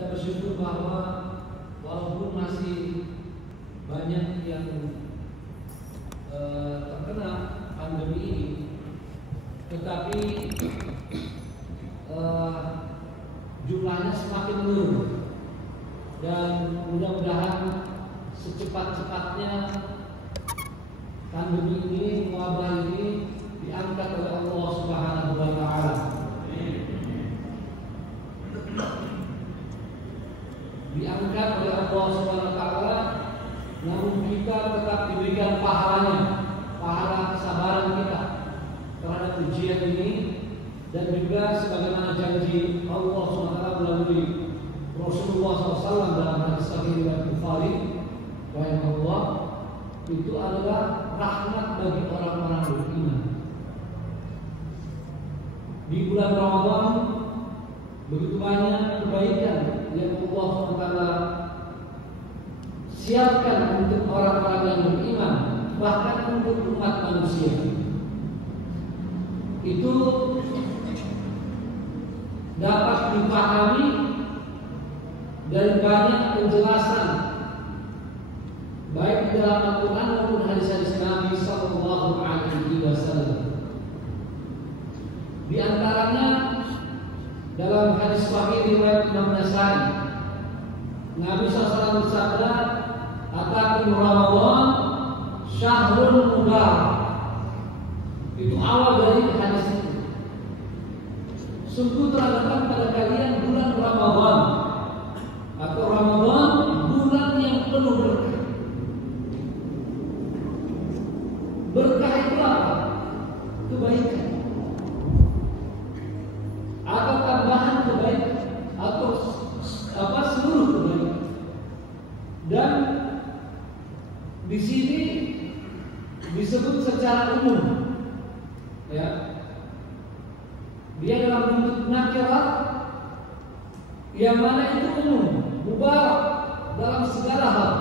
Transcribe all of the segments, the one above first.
Kita bersyukur bahwa walaupun masih banyak yang terkena pandemi ini, tetapi jumlahnya semakin menurun dan mudah-mudahan secepat-cepatnya pandemi ini, wabah ini diangkat oleh Allah Subhanahu wa Ta'ala. Diangkat oleh Allah Subhanahu wa Ta'ala, namun kita tetap diberikan pahalanya, pahala kesabaran kita terhadap ujian ini, dan juga sebagaimana janji Allah Subhanahu wa Ta'ala melalui Rasulullah SAW dalam hadis sahih riwayat Bukhari, rahimahullah, itu adalah rahmat bagi orang-orang beriman. Di bulan Ramadan begitu banyak kebaikan yang Allah SWT siapkan untuk orang-orang yang beriman, bahkan untuk umat manusia. Itu dapat dipahami dari banyak penjelasan baik dalam Al-Quran maupun hadis-hadis Nabi Sallallahu Alaihi Wasallam. Di antaranya dalam hadis sahih riwayat Imam Nasai, Nabi SAW bersabda, "Atakum Ramadan syahrul mubarak." Itu awal dari hadis itu. Sungguh telah datang pada kalian bulan Ramadan, atau Ramadan, bulan yang penuh berkah. Berkah itu apa? Kebaikan, atau tambahan kebaikan, atau seluruh kebaikan. Dan di sini disebut secara umum, ya. Dia dalam bentuk nakirah, yang mana itu umum, mubarak dalam segala hal.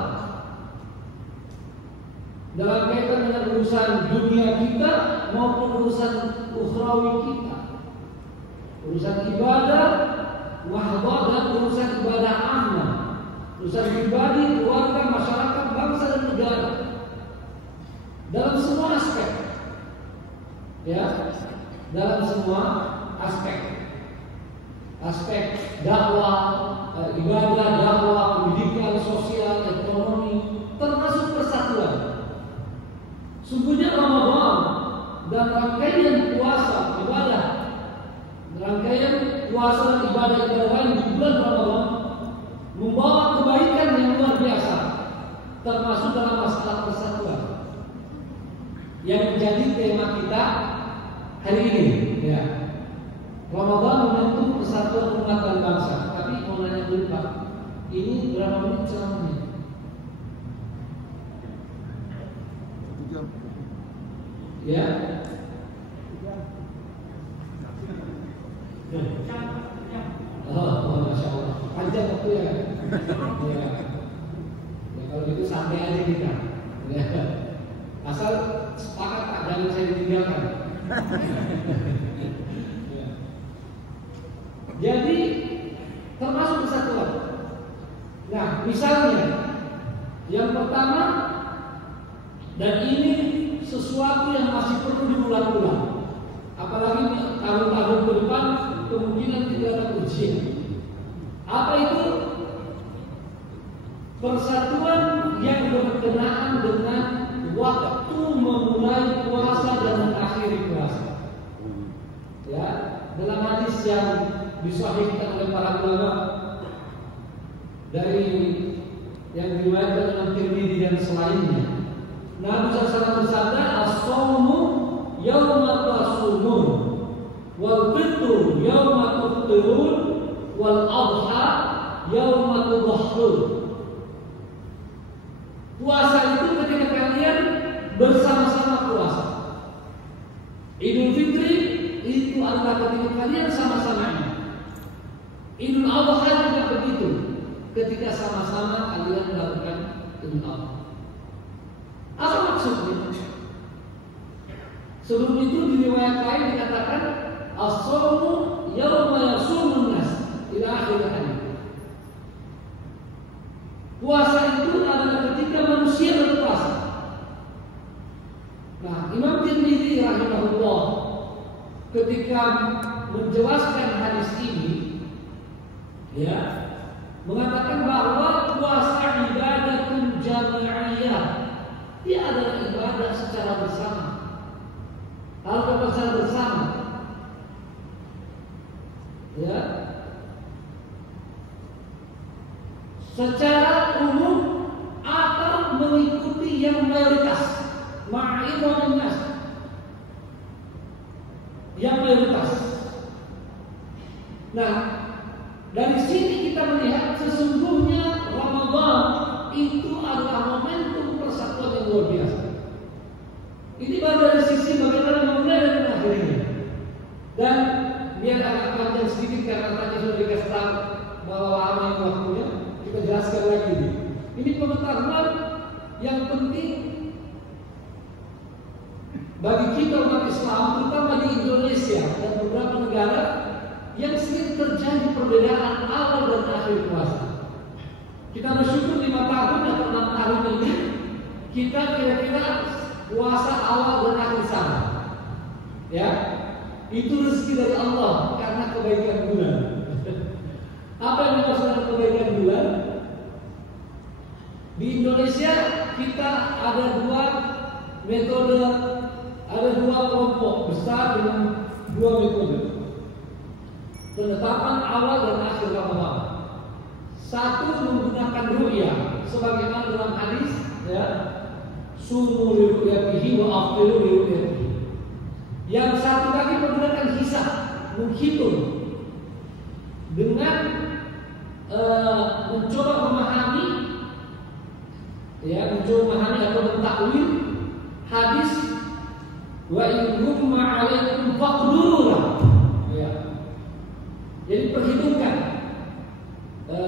Dalam kaitan dengan urusan dunia kita maupun urusan ukhrawi kita, urusan ibadah mahdoh dan urusan ibadah amal, urusan pribadi, keluarga, masyarakat, bangsa dan negara, dalam semua aspek, ya, dalam semua aspek dakwah, ibadah, dakwah, pendidikan, sosial, ekonomi, termasuk persatuan. Sungguhnya Ramadan dan rangkaian puasa ibadah, rangkaian puasa dan ibadah lain di bulan Ramadan membawa kebaikan yang luar biasa, termasuk dalam masalah persatuan yang menjadi tema kita hari ini, ya. Ramadan membentuk persatuan umat dan bangsa. Tapi mau nanya dulu Pak, ini berapa menit ceramahnya? Ya. Oh, Masya Allah, panjang waktu ya. Ya, kalau gitu santai aja kita. Ya. Asal sepakat Pak, jangan saya ditinggalkan. Ya. Jadi termasuk kesatuan. Nah, misalnya yang pertama, dan ini sesuatu yang masih perlu diulang-ulang, apalagi tahun-tahun ke depan kemungkinan tidak ada ujian. Apa itu? Persatuan yang berkenaan dengan waktu memulai puasa dan mengakhiri puasa. Ya, dalam hadis yang disahihkan oleh para ulama dari yang diriwayatkan oleh Tirmidzi dan selainnya, Nabi SAW bersabda, "As-shaumu yauma tasumun, wal fitru yauma tuftirun, wal adha yauma tudhhirun." Puasa itu ketika kalian bersama-sama puasa. Idul Fitri itu adalah ketika kalian sama-sama ini. Idul Adha juga begitu, ketika sama-sama kalian melakukan Idul Adha. Apa maksudnya? Sebelum itu di riwayat lain dikatakan as-shaumu yauma yasumun nas ila akhir hadis. ketika menjelaskan hadis ini, ya, mengatakan bahwa puasa ibadatun jami'iyah, dia adalah ibadah secara bersama. Kalau secara bersama, ya, secara umum atau mengikuti yang mayoritas, ma'idhamin nas, yang mayoritas. Nah, dari sini kita melihat sesungguhnya Ramadan itu adalah momentum persatuan yang luar biasa. Ini baru dari sisi bagaimana memulai dan mengakhirinya. Dan biar agak panjang sedikit karena tadi sudah dikasih tahu bahwa lama yang waktunya, kita jelaskan lagi. Ini pengetahuan yang penting bagi kita umat Islam, terutama di Indonesia dan beberapa negara yang sering terjadi perbedaan awal dan akhir puasa. Kita bersyukur 5 tahun atau 6 tahun ini kita kira-kira puasa awal dan akhir sama. Ya, itu rezeki dari Allah karena kebaikan bulan. Apa yang dimaksud dengan kebaikan bulan? Di Indonesia kita ada 2 metode, ada 2 kelompok besar dengan 2 metode penetapan awal dan akhir Ramadan. Satu menggunakan ru'yah sebagaimana dalam hadis, ya, sumu li ru'yatihi wa aftiru li ru'yatihi. Yang satu lagi menggunakan hisab, menghitung dengan mencoba memahami, ya, mencoba memahami atau mentakwil hadis wa in gumma 'alaikum faqduruna. Ya. Jadi perhitungkan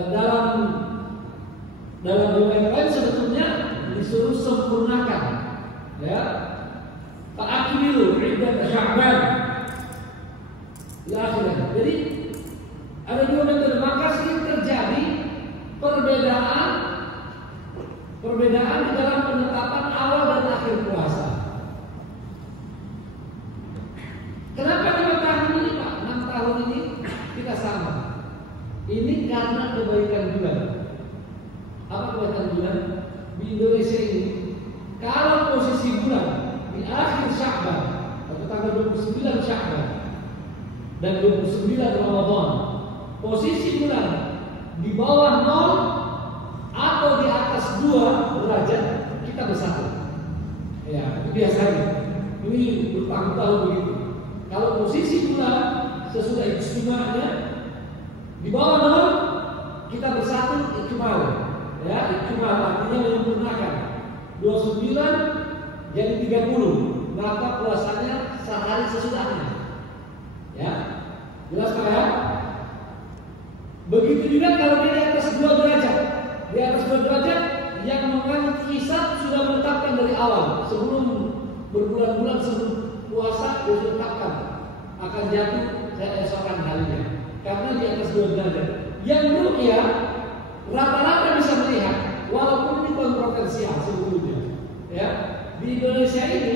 dalam domain lain sebetulnya disuruh sempurnakan, ya. Fa'akmilu 'iddat Sya'ban. Ya, jadi ada 2 metode, maka sering terjadi perbedaan di dalam penetapan awal dan akhir puasa. Kenapa 5 tahun ini, Pak? 6 tahun ini kita sama. Ini karena kebaikan bulan. Apa kebaikan bulan? Di Indonesia ini, kalau posisi bulan di akhir Sya'ban atau tanggal 29 Sya'ban dan 29 Ramadan, posisi bulan di bawah 0 atau di atas 2 derajat, kita bersatu. Ya, itu biasanya. Ini bertahun-tahun begitu. Kalau posisi bulan sesudah ijtima'nya di bawah 0, kita bersatu ijtima'. Ya, ijtima' artinya menyempurnakan. 29 jadi 30, maka puasanya sehari sesudahnya. Ya, jelas Pak ya? Begitu juga kalau di atas 2 derajat. Di atas 2 derajat yang mengenai hisab sudah menetapkan dari awal, sebelum berbulan-bulan sebelum puasa dia sudah tetapkan akan jatuh esokan harinya. Karena di atas 2 derajat. Yang ru'yah rata-rata bisa melihat, walaupun ini kontroversial sebetulnya. Ya, di Indonesia ini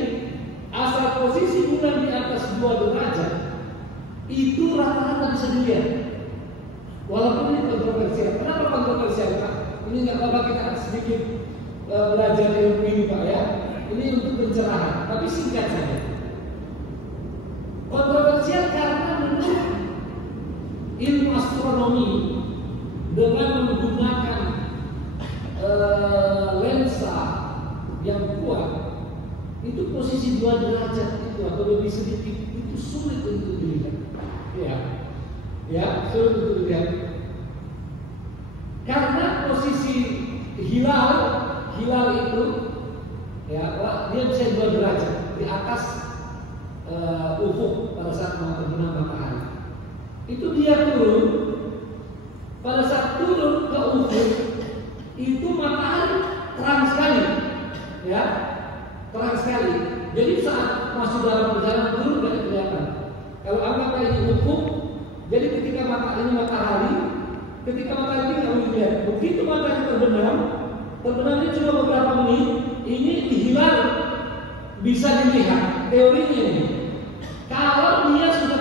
asal posisi bulan di atas 2 derajat itu rata-rata bisa dilihat. Walaupun ini kontroversial. Kenapa kontroversial, Pak? Ini nggak apa-apa, kita sedikit belajar ilmu ini, Pak ya. Ini untuk pencerahan, tapi singkat saja. Kontroversial karena menurut ilmu astronomi dengan menggunakan lensa yang kuat, itu posisi 2 derajat itu atau lebih sedikit itu sulit untuk dilihat. Ya, sulit untuk dilihat. Karena posisi hilal itu, ya, dia bisa 2 derajat di atas ufuk pada saat mau terbenam matahari. Itu dia turun. Pada saat turun ke ufuk, itu matahari terang sekali, ya, terang sekali. Jadi saat masuk dalam perjalanan turun tidak kelihatan. Kalau anggap ini ufuk, jadi ketika matahari, ketika matahari kamu lihat, begitu matahari terbenam ini cuma beberapa menit, ini hilal bisa dilihat. Teorinya ini, kalau dia sudah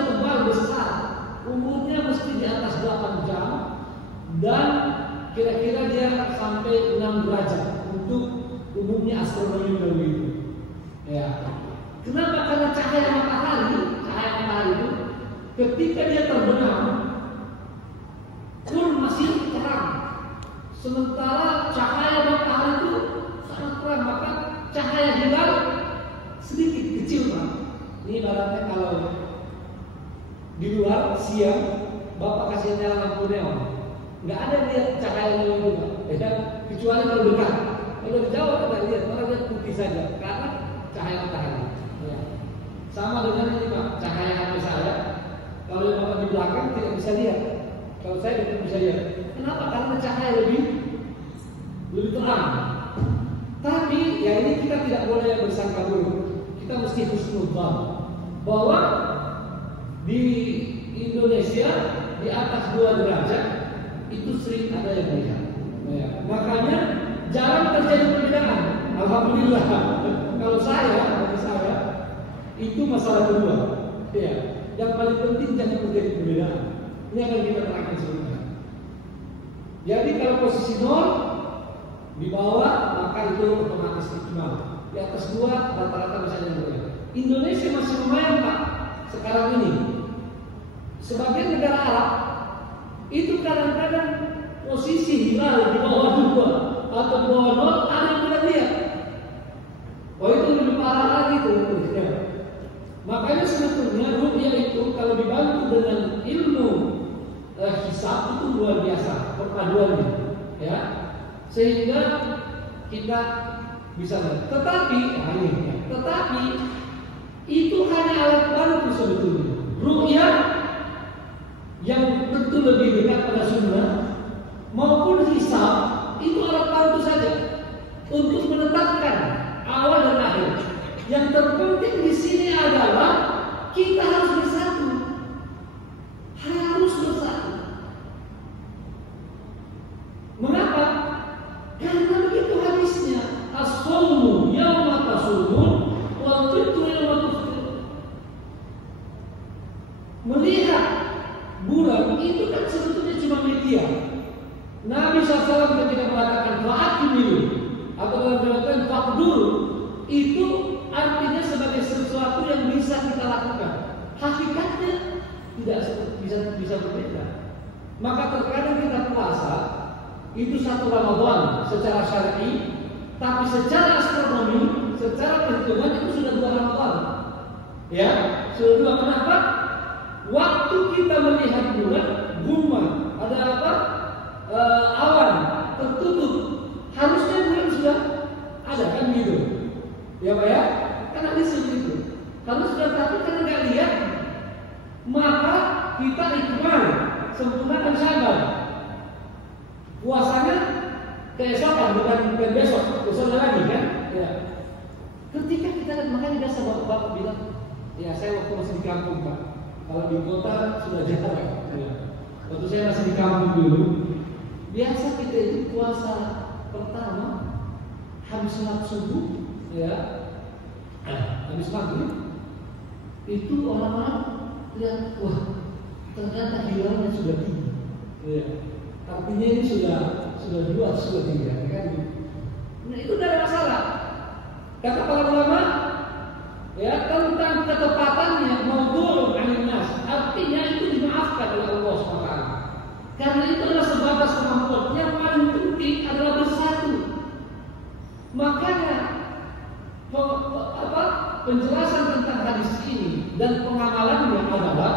dan kira-kira dia sampai 6 derajat untuk umumnya astronomi begitu. Ya. Kenapa? Karena cahaya matahari itu ketika dia terbenam pun masih terang, sementara cahaya matahari itu sangat terang, maka cahaya hilal sedikit kecil, Pak. Ini ibaratnya kalau di luar siang Bapak kasih nyala lampu neon, nggak ada lihat cahaya neon juga, ya, kecuali kalau dekat. Kalau jauh kita lihat, orang lihat putih saja karena cahaya matahari. Ya. Sama dengan ini Pak, cahaya HP saya. Kalau yang Bapak di belakang tidak bisa lihat, kalau saya tidak bisa lihat. Kenapa? Karena cahaya lebih terang. Tapi ya ini kita tidak boleh bersangka buruk. Kita mesti husnudzon bahwa di Indonesia di atas 2 derajat itu sering ada yang melihat. Ya. Makanya jarang terjadi perbedaan. Alhamdulillah. Kalau bagi saya itu masalah kedua. Ya. Yang paling penting jangan terjadi perbedaan. Ini akan kita terangkan sebentar. Jadi kalau posisi 0 di bawah maka itu otomatis ikmal. Di atas 2 rata-rata bisa melihat. Indonesia masih lumayan Pak sekarang ini. Sebagian negara Arab itu kadang-kadang posisi hilal di bawah 2 atau di bawah 0 ada yang tidak lihat. Oh itu lebih parah lagi itu. Ya. Makanya sebetulnya ru'yah itu kalau dibantu dengan ilmu hisab itu luar biasa perpaduannya, ya, sehingga kita bisa lihat. Tetapi itu hanya alat bantu sebetulnya. Ru'yah yang tentu lebih dekat pada sunnah maupun hisab itu alat bantu saja untuk menetapkan awal dan akhir. Yang terpenting di sini adalah kita harus bersatu. Mengapa? Karena begitu hadisnya. As-sawmu yawma tasumun wal fitru yawma tuftir. Melihat bulan itu kan sebetulnya cuma media. Nabi SAW ketika mengatakan fa'akmilu atau mengatakan faqdur, itu artinya sebagai sesuatu yang bisa kita lakukan. Hakikatnya tidak bisa berbeda. Maka terkadang kita puasa itu 1 Ramadan secara syar'i, tapi secara astronomi, secara perhitungan itu sudah 2 Ramadan. Ya, sudah 2. Kenapa? Waktu kita melihat bulan, gumma, ada apa? Awan tertutup. Harusnya bulan sudah ada kan gitu. Ya Pak ya? Kan ada segitu. Kalau sudah tapi karena nggak lihat, maka kita ikmal, sempurnakan Syaban. Puasanya keesokan bukan besok lagi kan? Ya. Ketika kita lihat, makanya biasa bapak bilang, ya saya waktu masih di kampung Pak. Kalau di kota sudah jarang. Ya. Waktu saya masih di kampung dulu, biasa kita itu puasa pertama habis sholat subuh, ya, habis maghrib itu orang-orang lihat, wah ternyata hilalnya sudah tinggi. Ya. Artinya ini sudah 2, sudah 3, kan? Nah itu tidak ada masalah. Kata para ulama, ya, tentang ketepatannya maudhu'un 'anil nas, artinya itu dimaafkan oleh Allah SWT. Karena itu adalah sebatas kemampuan. Yang paling penting adalah bersatu. Makanya penjelasan tentang hadis ini dan pengamalannya adalah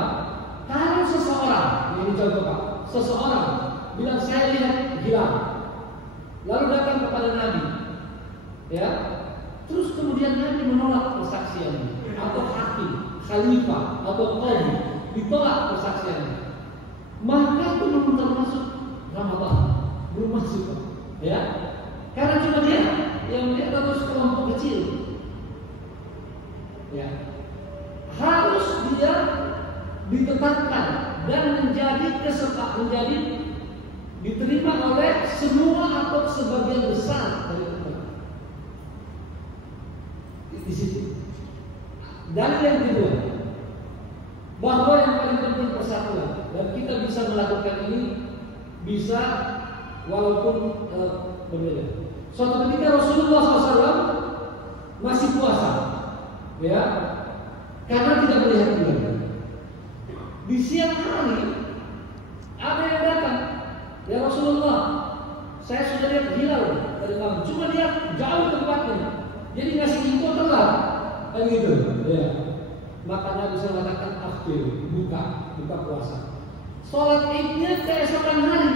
kalau seseorang, ini contoh Pak, seseorang bilang saya lihat hilal, lalu datang kepada Nabi, ya, terus kemudian Nabi menolak persaksiannya, atau hakim, khalifah, atau qadhi ditolak persaksiannya, maka itu belum termasuk Ramadan, belum masuk, ya, karena cuma dia yang melihat atau kelompok kecil, ya, harus dia ditetapkan dan menjadi diterima oleh semua atau sebagian besar dari umat. Di situ. Dan yang kedua, bahwa yang paling penting persatuan, dan kita bisa melakukan ini bisa walaupun berbeda. Suatu ketika Rasulullah SAW masih puasa, ya, karena tidak melihat hilal. Di siang hari ada yang datang, ya Rasulullah, saya sudah lihat hilal dari malam, cuma dia jauh tempatnya, jadi ngasih info telat, kan gitu, ya. Maka Nabi SAW mengatakan aftir, buka puasa. Sholat idnya keesokan hari,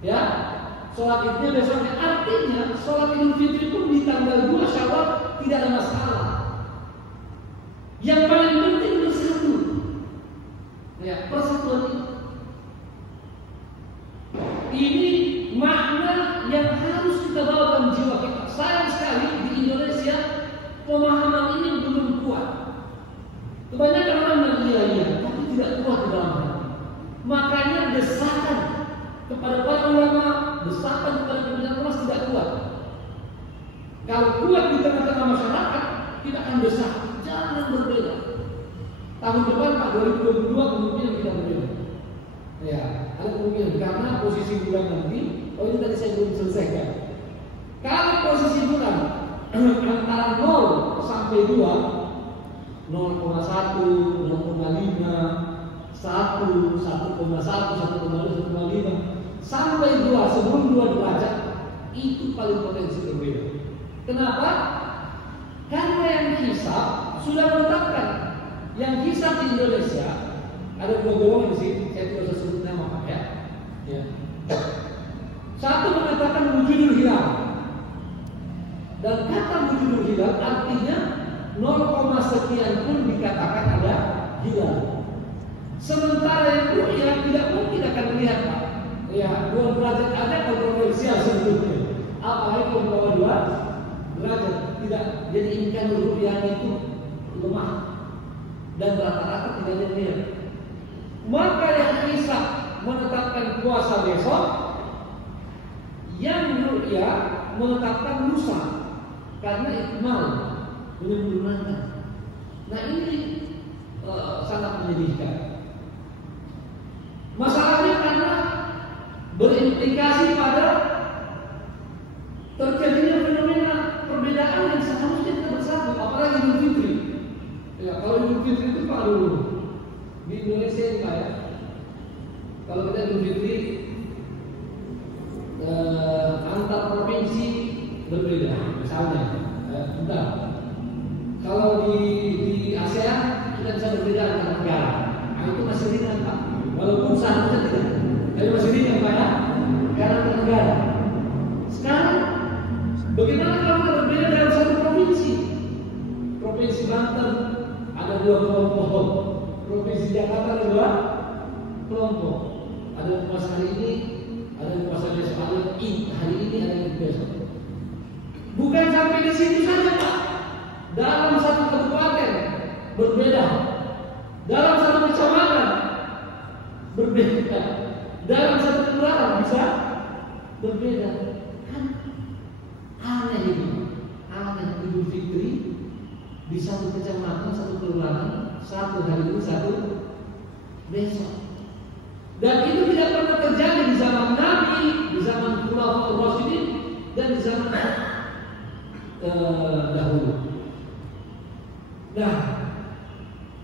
ya. Sholat idnya besoknya, artinya sholat Idul Fitri pun di tanggal 2 Syawal tidak ada masalah. Yang paling penting bersatu, ya, persatuan ini makna yang harus kita bawa dalam jiwa kita. Sayang sekali di Indonesia pemahaman ini belum kuat. Kebanyakan orang mengira-ngira, tapi tidak kuat di dalam hati. Makanya desakan kepada para ulama, desakan kepada pimpinan ormas tidak kuat. Kalau kuat di tengah-tengah masyarakat, kita akan desak, jangan berbeda. Tahun depan Pak 2022 kemungkinan kita berbeda. Ya, ada kemungkinan karena posisi bulan nanti. Oh, ini tadi saya belum selesaikan. Kalau posisi bulan antara 0 sampai 2, 0,1, 0,5, 1, 1,1, 1,2, 1,5 sampai 2, sebelum 2 derajat itu paling potensi berbeda. Kenapa? Karena yang hisab sudah menetapkan. Yang hisab di Indonesia ada 2 golongan di sini, saya tidak usah sebut nama Pak, ya. Ya. Satu mengatakan wujudul hilal, dan kata wujudul hilal artinya 0, sekian pun dikatakan ada hilal. Sementara yang ru'yah tidak mungkin akan melihat, Pak. Ya, 2 derajat ada kontroversial sebetulnya. Apalagi kalau bawah 2 derajat tidak. Jadi imkan ru'yah itu lemah dan rata-rata tidak dilihat. Maka yang bisa menetapkan puasa besok, yang ru'yah menetapkan lusa karena ikmal menyempurnakan. Nah ini sangat menyedihkan. Masalahnya karena berimplikasi pada terjadinya fenomena perbedaan yang seharusnya kita bersatu, apalagi Idul Fitri. Ya, kalau Idul Fitri itu Pak dulu di Indonesia ini Pak, ya. Kalau kita Idul Fitri antar provinsi berbeda, misalnya, bentar. Kalau di ASEAN kita bisa berbeda antar negara. Nah, itu masih ringan Pak. Walaupun seharusnya tidak, tapi masih ringan Pak, ya. Karena antar negara. Sekarang bagaimana kalau berbeda dalam satu provinsi? Provinsi Banten ada 2 kelompok, provinsi Jakarta ada 2 kelompok. Ada yang puasa hari ini, ada yang puasa besok, ada yang hari ini, ada yang besok. Bukan sampai di situ saja Pak. Dalam satu kabupaten berbeda, dalam satu kecamatan berbeda, dalam satu kelurahan bisa berbeda. Kan aneh itu, aneh. Idul Fitri di satu kecamatan, satu kelurahan, satu hari ini, satu besok. Dan itu tidak pernah terjadi di zaman Nabi, di zaman Khulafaur Rasyidin, dan di zaman dahulu. Nah,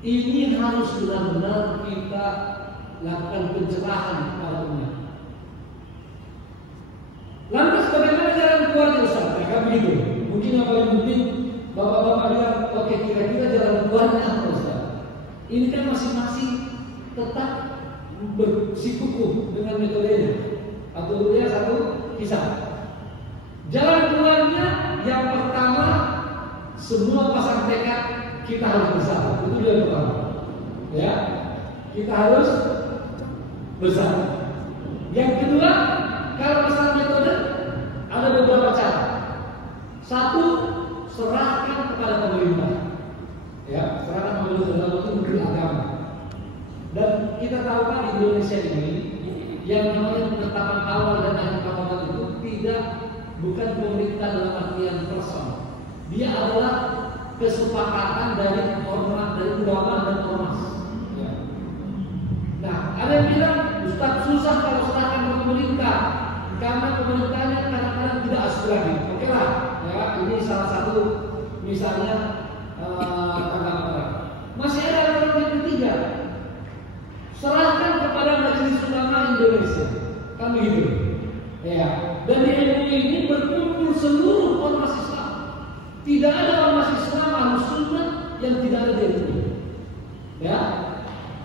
ini harus benar-benar kita lakukan pencerahan kepada umat. Lantas bagaimana jalan keluarnya Ustaz? Mereka begitu. Mungkin yang paling penting bapak-bapak bilang, oke, kira-kira jalan keluarnya apa Ustaz? Ini kan masing-masing tetap bersikukuh dengan metodenya. Atau dia satu kisah. Jalan keluarnya yang pertama, semua pasang tekad kita harus bersatu. Itu dia pertama. Ya, kita harus bersatu. Yang kedua, kalau masalah metode ada beberapa cara. Satu, serahkan kepada pemerintah. Ya, serahkan pemerintah dalam itu menteri agama. Dan kita tahu kan di Indonesia ini yang namanya penetapan awal dan akhir Ramadan itu bukan pemerintah dalam artian personal. Dia adalah kesepakatan dari ormas, dari ulama dan ormas. Ya. Nah, ada yang bilang Ustaz susah kalau serahkan karena pemerintahnya kadang-kadang tidak asli lagi. Oke lah, ya ini salah satu misalnya tanggapan. Masih ada alternatif yang ketiga, serahkan kepada Majelis Ulama Indonesia, kan begitu? Ya. Dan di MUI ini berkumpul seluruh ormas Islam. Tidak ada ormas Islam Ahlussunnah yang tidak ada di MUI. Ya,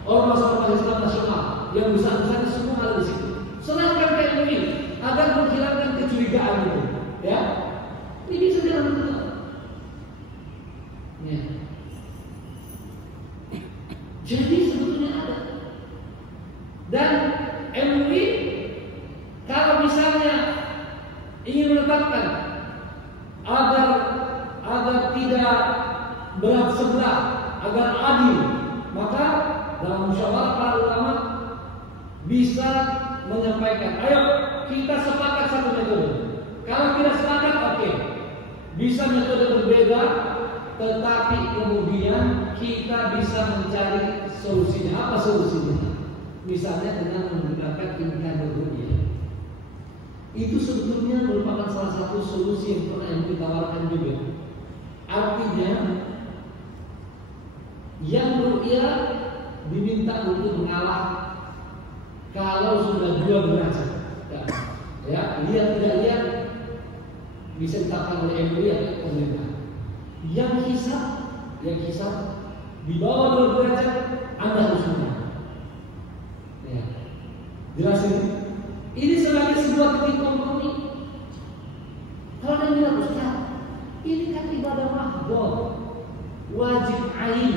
ormas-ormas Islam nasional yang besar-besar semua ada di situ. Serahkan ke MUI agar menghilangkan kecurigaan itu. Ya, ini bisa dilakukan. Ya. Jadi sebetulnya ada. Dan MUI kalau misalnya ingin menetapkan agar tidak berat sebelah, agar adil, maka dalam musyawarah para ulama bisa menyampaikan, ayo kita sepakat satu metode. Kalau tidak sepakat, oke, bisa metode berbeda, tetapi kemudian kita bisa mencari solusinya. Apa solusinya? Misalnya dengan menggunakan imkan ru'yah. Itu sebetulnya merupakan salah satu solusi yang pernah yang ditawarkan juga. Artinya, yang ru'yah diminta untuk mengalah kalau sudah 2 derajat. Ya, lihat tidak lihat bisa ditetapkan oleh MUI atau pemerintah. Yang hisab di bawah 2 derajat Anda harus menang. Ya. Jelas ini? Ini sebagai sebuah titik kompromi. Kalau Anda bilang, Ustaz, ini kan ibadah mahdhur, wajib ain.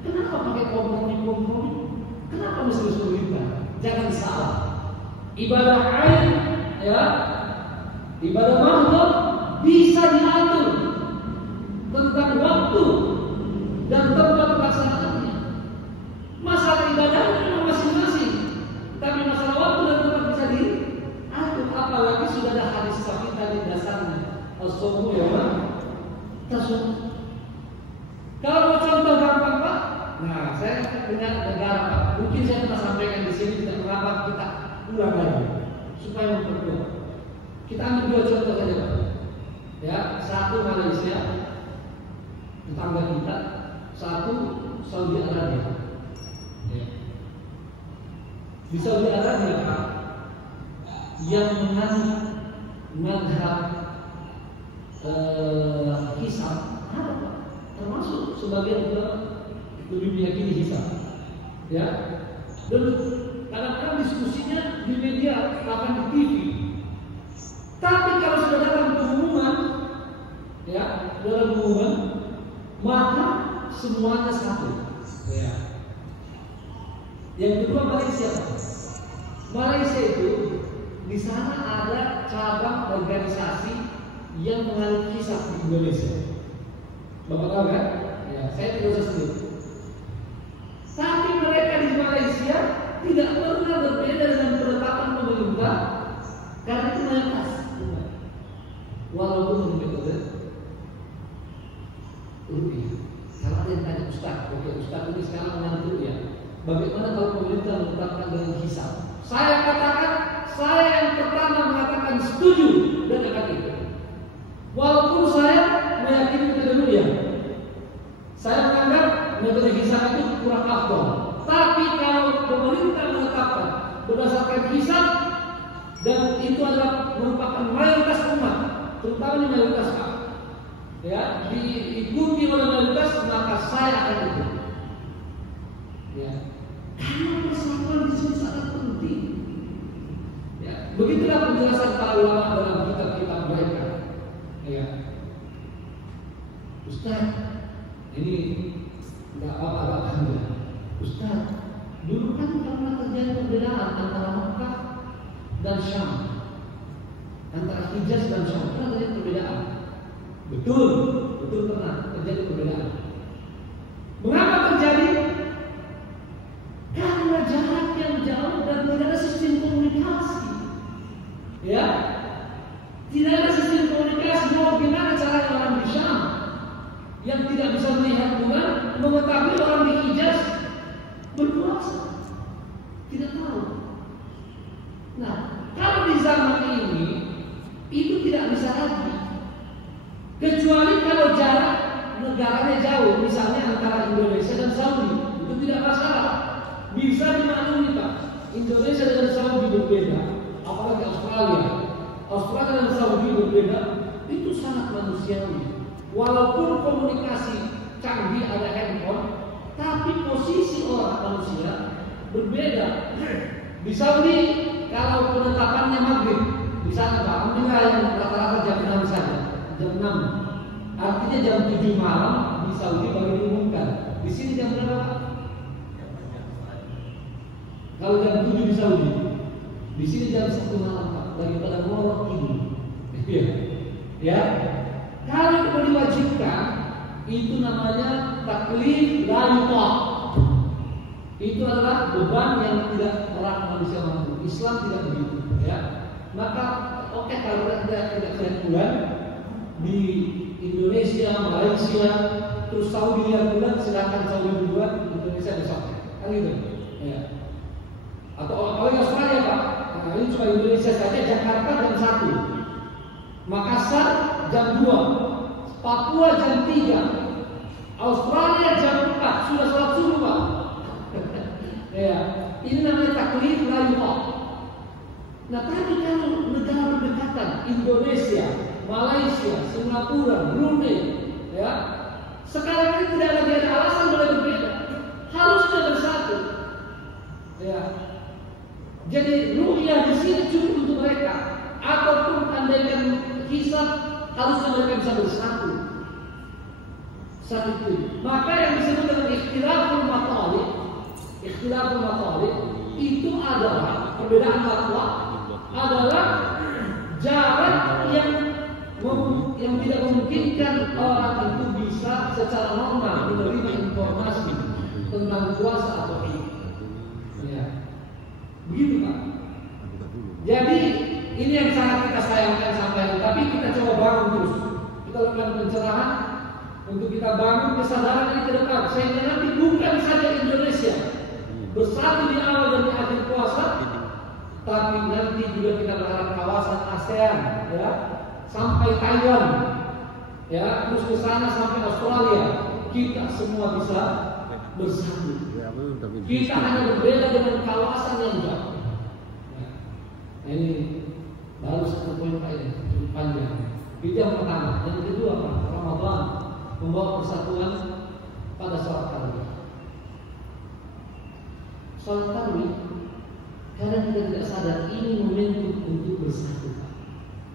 Kenapa pakai kompromi? Kenapa mesti kesulitan? Jangan salah. Ibadah ain, ya, ibadah mahdhur bisa diatur tentang waktu dan tempat pelaksanaannya. Masalah ibadahnya memang masing-masing, tapi masalah waktu dan tempat bisa diatur. Apalagi sudah ada hadis sahih tadi dasarnya. As-sawmu yawma tasum. Kalau mau contoh gampang Pak, nah saya punya negara Pak. Mungkin saya pernah sampaikan di sini, tidak mengapa kita ulang lagi supaya memperkuat. Kita ambil 2 contoh saja Pak. Ya, satu Malaysia, tetangga kita, satu Saudi Arabia. Ya. Di Saudi Arabia Pak, yang menganut mazhab hisab ada Pak, termasuk sebagian lebih meyakini hisab. Ya, dan kadang-kadang diskusinya di media, bahkan di TV. Tapi kalau sudah dalam pengumuman, ya, dalam pengumuman, maka semuanya satu. Ya. Yang kedua Malaysia. Malaysia itu di sana ada cabang organisasi yang menganut hisab di Indonesia. Bapak tahu kan? Ya, saya tidak usah sebut. Tapi mereka di Malaysia tidak pernah berbeda dengan penetapan pemerintah karena itu mayoritas. Walaupun metode rupiah. Kalau ada yang tanya Ustaz, oke Ustaz ini sekarang menantu ya. Bagaimana kalau pemerintah menetapkan dengan hisab? Saya katakan, saya yang pertama mengatakan setuju dengan itu. Walaupun saya meyakini metode rupiah, saya menganggap metode hisab itu kurang afdal. Tapi kalau pemerintah menetapkan berdasarkan hisab dan itu adalah merupakan mayoritas umat, terutama di mayoritas Pak, ya, diikuti oleh mayoritas, maka saya akan ikut. Ya, karena persatuan di sini sangat penting. Ya, begitulah penjelasan para ulama dalam kitab-kitab mereka. Ya, Ustaz, ini nggak apa-apa enggak. Ustaz, dulu kan pernah terjadi perbedaan antara Makkah dan Syam, antara Hijaz dan Syam pernah terjadi perbedaan. Betul pernah terjadi perbedaan. Mengapa terjadi? Karena jarak yang jauh dan tidak ada sistem komunikasi. Ya, tidak ada sistem komunikasi. Mau bagaimana cara orang di Syam yang tidak bisa melihat bulan mengetahui orang di Hijaz berpuasa? Tidak tahu. Nah, kalau di zaman bersama ini itu tidak bisa lagi, kecuali kalau jarak negaranya jauh, misalnya antara Indonesia dan Saudi, itu tidak masalah, bisa dimaklumi Pak. Indonesia dan Saudi berbeda, apalagi Australia dan Saudi berbeda, itu sangat manusiawi. Walaupun komunikasi canggih, ada handphone, tapi posisi orang manusia berbeda. Di Saudi kalau penetapannya maghrib, di sana Pak, mungkin yang rata-rata jam 6 saja, jam 6. Artinya jam 7 malam di Saudi baru diumumkan. Di sini jam berapa Pak? Kalau jam 7 di Saudi, di sini jam 1 malam Pak, daripada molor ini. Ya. Kalau itu diwajibkan, itu namanya taklif la yutaq. Itu adalah beban yang tidak orang manusia mampu. Islam tidak begitu, ya. Maka oke, kalau tidak lihat bulan di Indonesia, Malaysia, terus Saudi lihat bulan, silakan Saudi duluan, Indonesia besok, kan gitu, ya. Atau orang Australia Pak, nah, ini cuma Indonesia saja, Jakarta jam 1, Makassar jam 2, Papua jam 3, Australia jam 4, sudah sholat subuh Pak. Ya, ini namanya taklif la yutaq. Nah, tapi kalau negara berdekatan, Indonesia, Malaysia, Singapura, Brunei, ya, sekarang ini tidak lagi ada alasan boleh berbeda, harusnya bersatu. Ya, jadi ru'yah di sini cukup untuk mereka, ataupun andaikan hisab, harusnya mereka bisa bersatu. Satu itu. Maka yang disebut dengan ikhtilaful matalib, itu adalah perbedaan fatwa, adalah jarak yang tidak memungkinkan orang itu bisa secara normal menerima informasi tentang puasa atau tidak. Ya. Begitu Pak. Jadi ini yang sangat kita sayangkan sampai, tapi kita coba bangun terus. Kita lakukan pencerahan untuk kita bangun kesadaran ini ke depan, sehingga nanti bukan saja Indonesia bersatu di awal dan di akhir puasa, tapi nanti juga kita berharap kawasan ASEAN, ya, sampai Taiwan, ya, terus ke sana sampai Australia, kita semua bisa bersatu. Kita hanya berbeda dengan kawasan yang jauh. Ya. Ini baru satu poin Pak, ini cukup panjang. Itu yang pertama. Yang kedua Pak, Ramadan membawa persatuan pada sholat tarawih. Sholat tarawih, karena kita tidak sadar ini momentum untuk bersatu,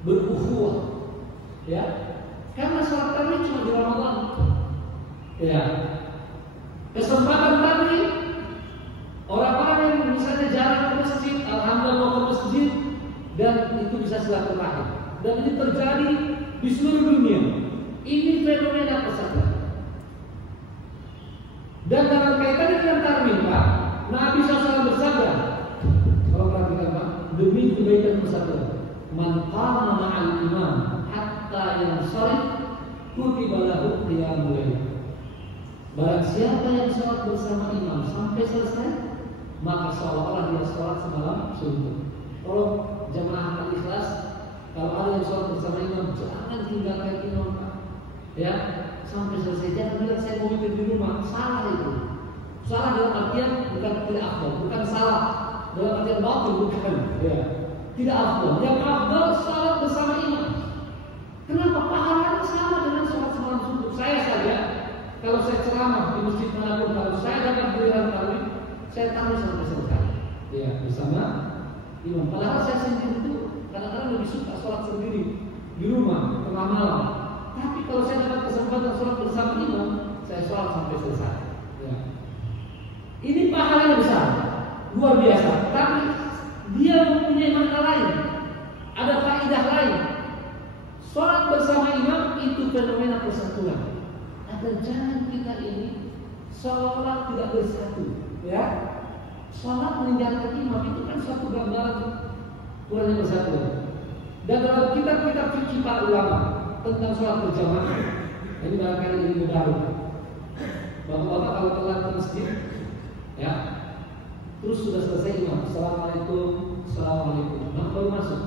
berukhuwah, ya. Karena sholat tarawih cuma di Ramadan, ya. Kesempatan tarawih, orang-orang yang misalnya jarang ke masjid, alhamdulillah mau ke masjid, dan itu bisa silaturahim. Dan ini terjadi di seluruh dunia. Ini fenomena persatuan. Dan dalam kaitannya dengan tarawih Pak, Nabi SAW bersabda, kalau perhatikan Pak, demi kebaikan persatuan, man qama ma'al imam hatta yansharif kutiba lahu qiyamul lail. Barang siapa yang sholat bersama imam sampai selesai, maka seolah-olah dia sholat semalam suntuk. Tolong jemaah al-ikhlas, kalau ada yang sholat bersama imam, jangan tinggalkan imam Pak, ya, sampai selesai. Jangan bilang saya mau mikir di rumah, salah itu. Salah dalam artian bukan tidak afdal, bukan salah dalam artian batil, bukan, ya. Tidak afdal. Yang afdal sholat bersama imam. Kenapa? Pahalanya sama dengan sholat semalam suntuk. Saya saja, kalau saya ceramah di masjid manapun, kalau saya dapat giliran tarawih, saya taruh sampai selesai, ya, bersama imam. Padahal saya sendiri itu kadang-kadang lebih suka sholat sendiri di rumah tengah malam. Tapi kalau saya dapat kesempatan sholat bersama imam, saya sholat sampai selesai. Ya. Ini pahalanya besar, luar biasa. Tapi dia mempunyai makna lain, ada faedah lain. Sholat bersama imam itu fenomena persatuan. Dan jangan kita ini sholat tidak bersatu, ya. Sholat meninggalkan imam itu kan suatu gambaran kurangnya bersatu. Dan dalam kitab-kitab fikih para ulama tentang sholat berjamaah, ini barangkali ilmu baru. Bapak-bapak kalau telat ke masjid, ya, terus sudah selesai imam, assalamualaikum, assalamualaikum, baru masuk.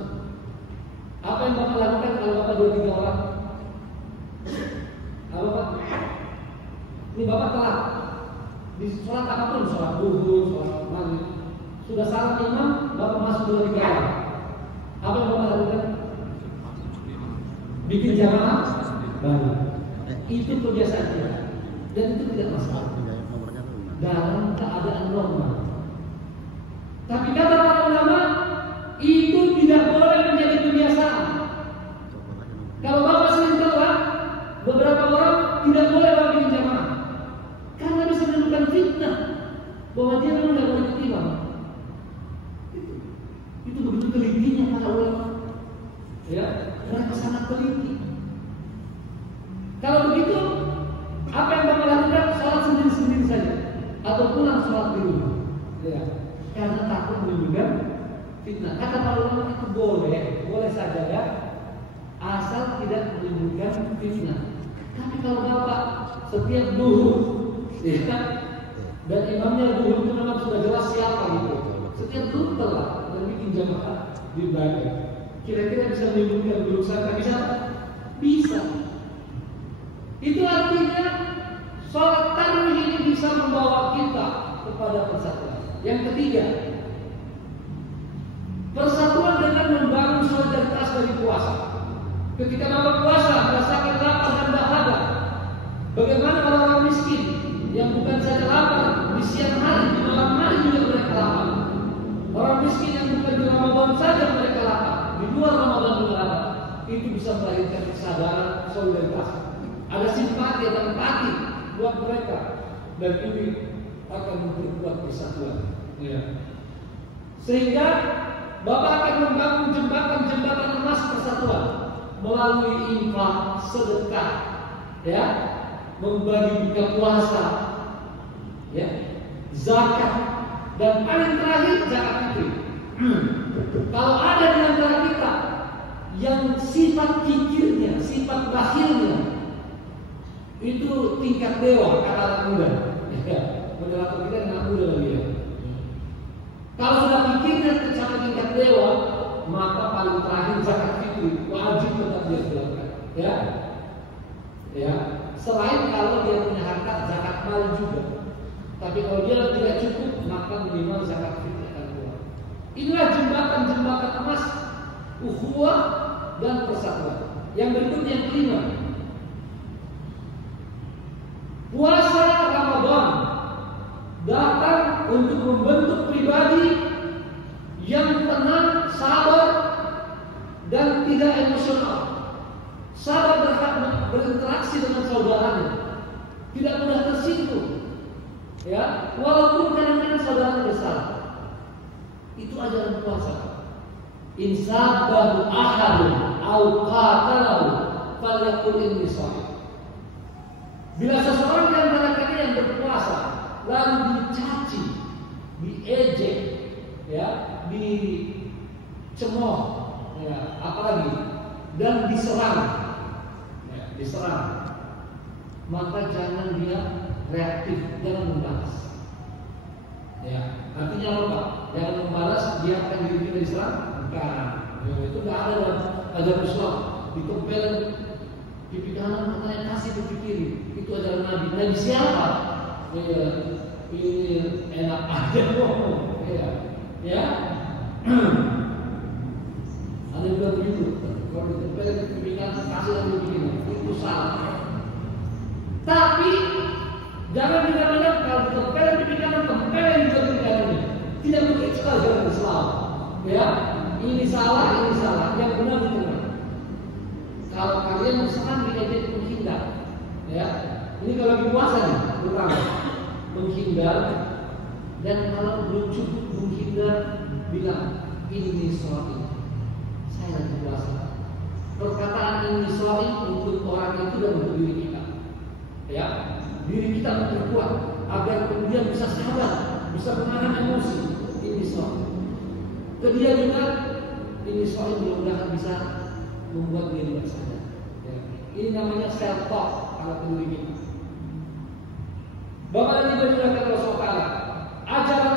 berapa 2-3 orang? Halo Pak, ini Bapak telat di sholat apapun, sholat duhur, sholat maghrib, sudah salat imam, Bapak masuk 2-3 orang. Apa yang Bapak lakukan? Bikin jamaah baru. Itu kebiasaan kita, dan itu tidak masalah dalam keadaan normal. Tapi kata para ulama, itu tidak boleh menjadi kebiasaan. Kalau Bapak sering telat, beberapa orang tidak boleh Bapak bikin jamaah, karena bisa menimbulkan fitnah bahwa dia memang tidak boleh ikut imam. Itu begitu telitinya para ulama. Ya, mereka sangat teliti. Kalau begitu, apa yang Bapak lakukan? Sholat sendiri-sendiri saja, atau pulang sholat di rumah. Ya, karena takut menimbulkan fitnah. Kata para ulama itu boleh saja ya, asal tidak menimbulkan fitnah. Tapi kalau Bapak setiap duhur, ya, dan imamnya duhur itu memang sudah jelas siapa gitu, setiap duhur telat dan bikin jamaah di belakang, kira-kira bisa menimbulkan kerusakan? Bisa. Itu artinya sholat tarawih ini bisa membawa kita kepada persatuan. Yang ketiga, persatuan dengan membangun solidaritas dari puasa. Ketika Bapak puasa merasakan lapar dan dahaga, bagaimana orang-orang miskin yang bukan saja lapar di siang hari, di malam hari juga mereka lapar. Orang miskin yang bukan di Ramadan saja mereka lapar, di luar Ramadan juga lapar. Itu bisa melahirkan kesadaran solidaritas. Ada simpati, ada empati buat mereka, dan ini akan memperkuat persatuan. Ya. Sehingga Bapak akan membangun jembatan-jembatan emas persatuan melalui infak, sedekah, ya, membagi buka puasa, ya, zakat, dan paling terakhir zakat fitri. Kalau ada di antara kita yang sifat kikirnya, sifat bakhilnya itu tingkat dewa, kata anak muda. Ya, moderator kita anak muda lagi ya. Kalau sudah pikirnya tercapai tingkat dewa, maka paling terakhir zakat fitri wajib tetap dia lakukan. Ya, ya. Selain kalau dia punya harta zakat mal juga. Tapi kalau dia tidak cukup, maka minimal zakat fitri akan keluar. Inilah jembatan-jembatan emas, ukhuwah dan persatuan. Yang berikutnya yang kelima, puasa Ramadan datang untuk membentuk pribadi yang tenang, sabar, dan tidak emosional. Sabar berinteraksi dengan saudaranya, tidak mudah tersinggung. Ya, walaupun kadang-kadang saudaranya besar. Itu ajaran puasa. Insabahu ahadun au qatalahu falyaqul inni shahid. Bila seseorang di antara kalian yang berpuasa lalu dicaci, diejek, ya, dicemooh, ya, apalagi, dan diserang, maka jangan dia reaktif, jangan membalas. Ya, artinya apa Pak? Jangan membalas, dia akan diri kita diserang. Bukan, ya, itu tidak ada dalam ajaran Islam. Ditempelin pipi kanan, katanya kasih pipi kiri. Itu ajaran Nabi. Nabi siapa? Ya, ini enak aja ngomong. Ya. Ada juga begitu. Kalau ditempelin pipi kanan, kasih lagi pipi kiri. Itu salah. Tapi jangan dikatakan kalau ditempelin pipi kanan, tempelin juga pipi kanannya. Tidak begitu ajaran Islam. Ya, ini salah, yang benar di tengah. Kalau kalian misalkan diajak menghindar, ya, ini kalau lagi puasa nih, terutama menghindar, dan kalau belum cukup menghindar, bilang ini shaim, saya lagi puasa. Perkataan ini shaim untuk orang itu dan untuk diri kita, ya, diri kita memperkuat agar kemudian bisa sabar, bisa menahan emosi. Ini shaim. Kedua juga ini shaim mudah-mudahan bisa membuat diri sadar. Ya. Ini namanya self talk ala diri kita. Bapak dan Ibu dimuliakan Allah Subhanahu. Ajaran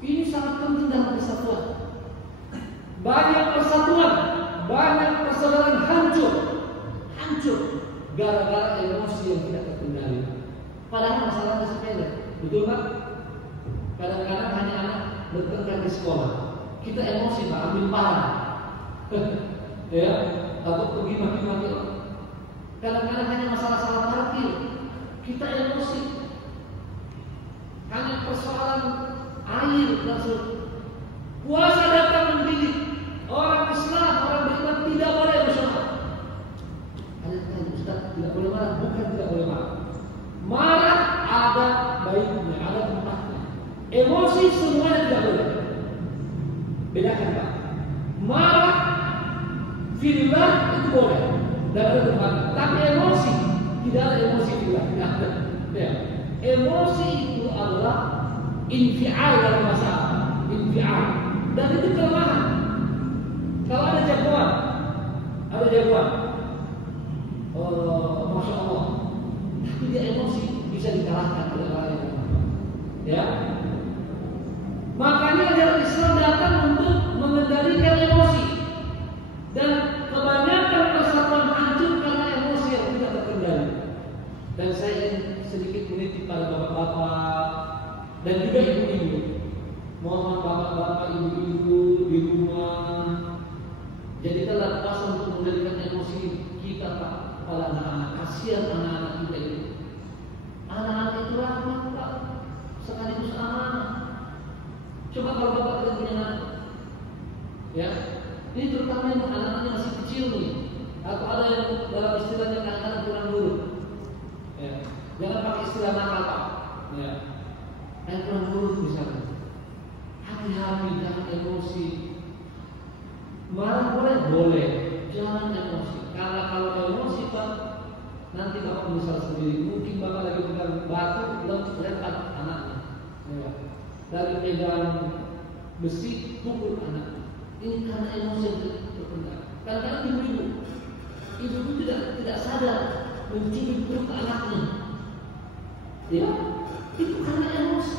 ini sangat penting dalam persatuan. Banyak persatuan, banyak persaudaraan hancur gara-gara emosi yang tidak terkendali. Padahal masalahnya sepele, betul Pak? Kadang-kadang hanya anak bertengkar di sekolah, kita emosi Pak, ambil parah, ya, atau pergi maki-maki. Kadang-kadang hanya masalah salah parkir, kita emosi. Hanya persoalan air langsung. Puasa datang mendidik orang Islam, orang beriman tidak boleh emosional. Ada yang Ustaz tidak boleh marah, bukan tidak boleh marah. Marah ada baiknya, ada tempatnya. Emosi semuanya tidak boleh. Bedakan Pak. Marah fillah itu boleh dan ada tempatnya. Tapi emosi tidak ada emosi fillah, tidak ada. Ya. Emosi itu adalah infial dalam masalah, infial. Dan itu kelemahan. Kalau ada jagoan, masya Allah, tapi dia emosi bisa dikalahkan oleh orang yang ya. Makanya ajaran Islam datang untuk mengendalikan emosi, dan kebanyakan persatuan hancur karena emosi yang tidak terkendali. Dan saya ingin sedikit menitip pada bapak-bapak dan juga ibu-ibu. Mohon bapak-bapak, ibu-ibu di rumah, jadikanlah kuasa untuk mengendalikan emosi kita Pak pada anak-anak. Kasihan anak-anak kita itu. Anak-anak itu rahmat Pak, sekaligus amanah. Coba kalau bapak tidak punya anak, ya, ini terutama yang anak-anaknya masih kecil nih, atau ada yang dalam istilahnya anak-anak kurang nurut. Ya, jangan pakai istilah nakal Pak. Ya, yang kurang nurut misalnya. Hati-hati, jangan emosi. Marah boleh, jangan emosi. Karena kalau emosi Pak, nanti bapak menyesal sendiri. Mungkin bapak lagi pegang batu, lempar anaknya. Ya. Lagi pegang besi, pukul anaknya. Ini karena emosi yang terpendam. Kadang-kadang ibu tidak sadar mencubit perut anaknya. Ya, itu karena emosi.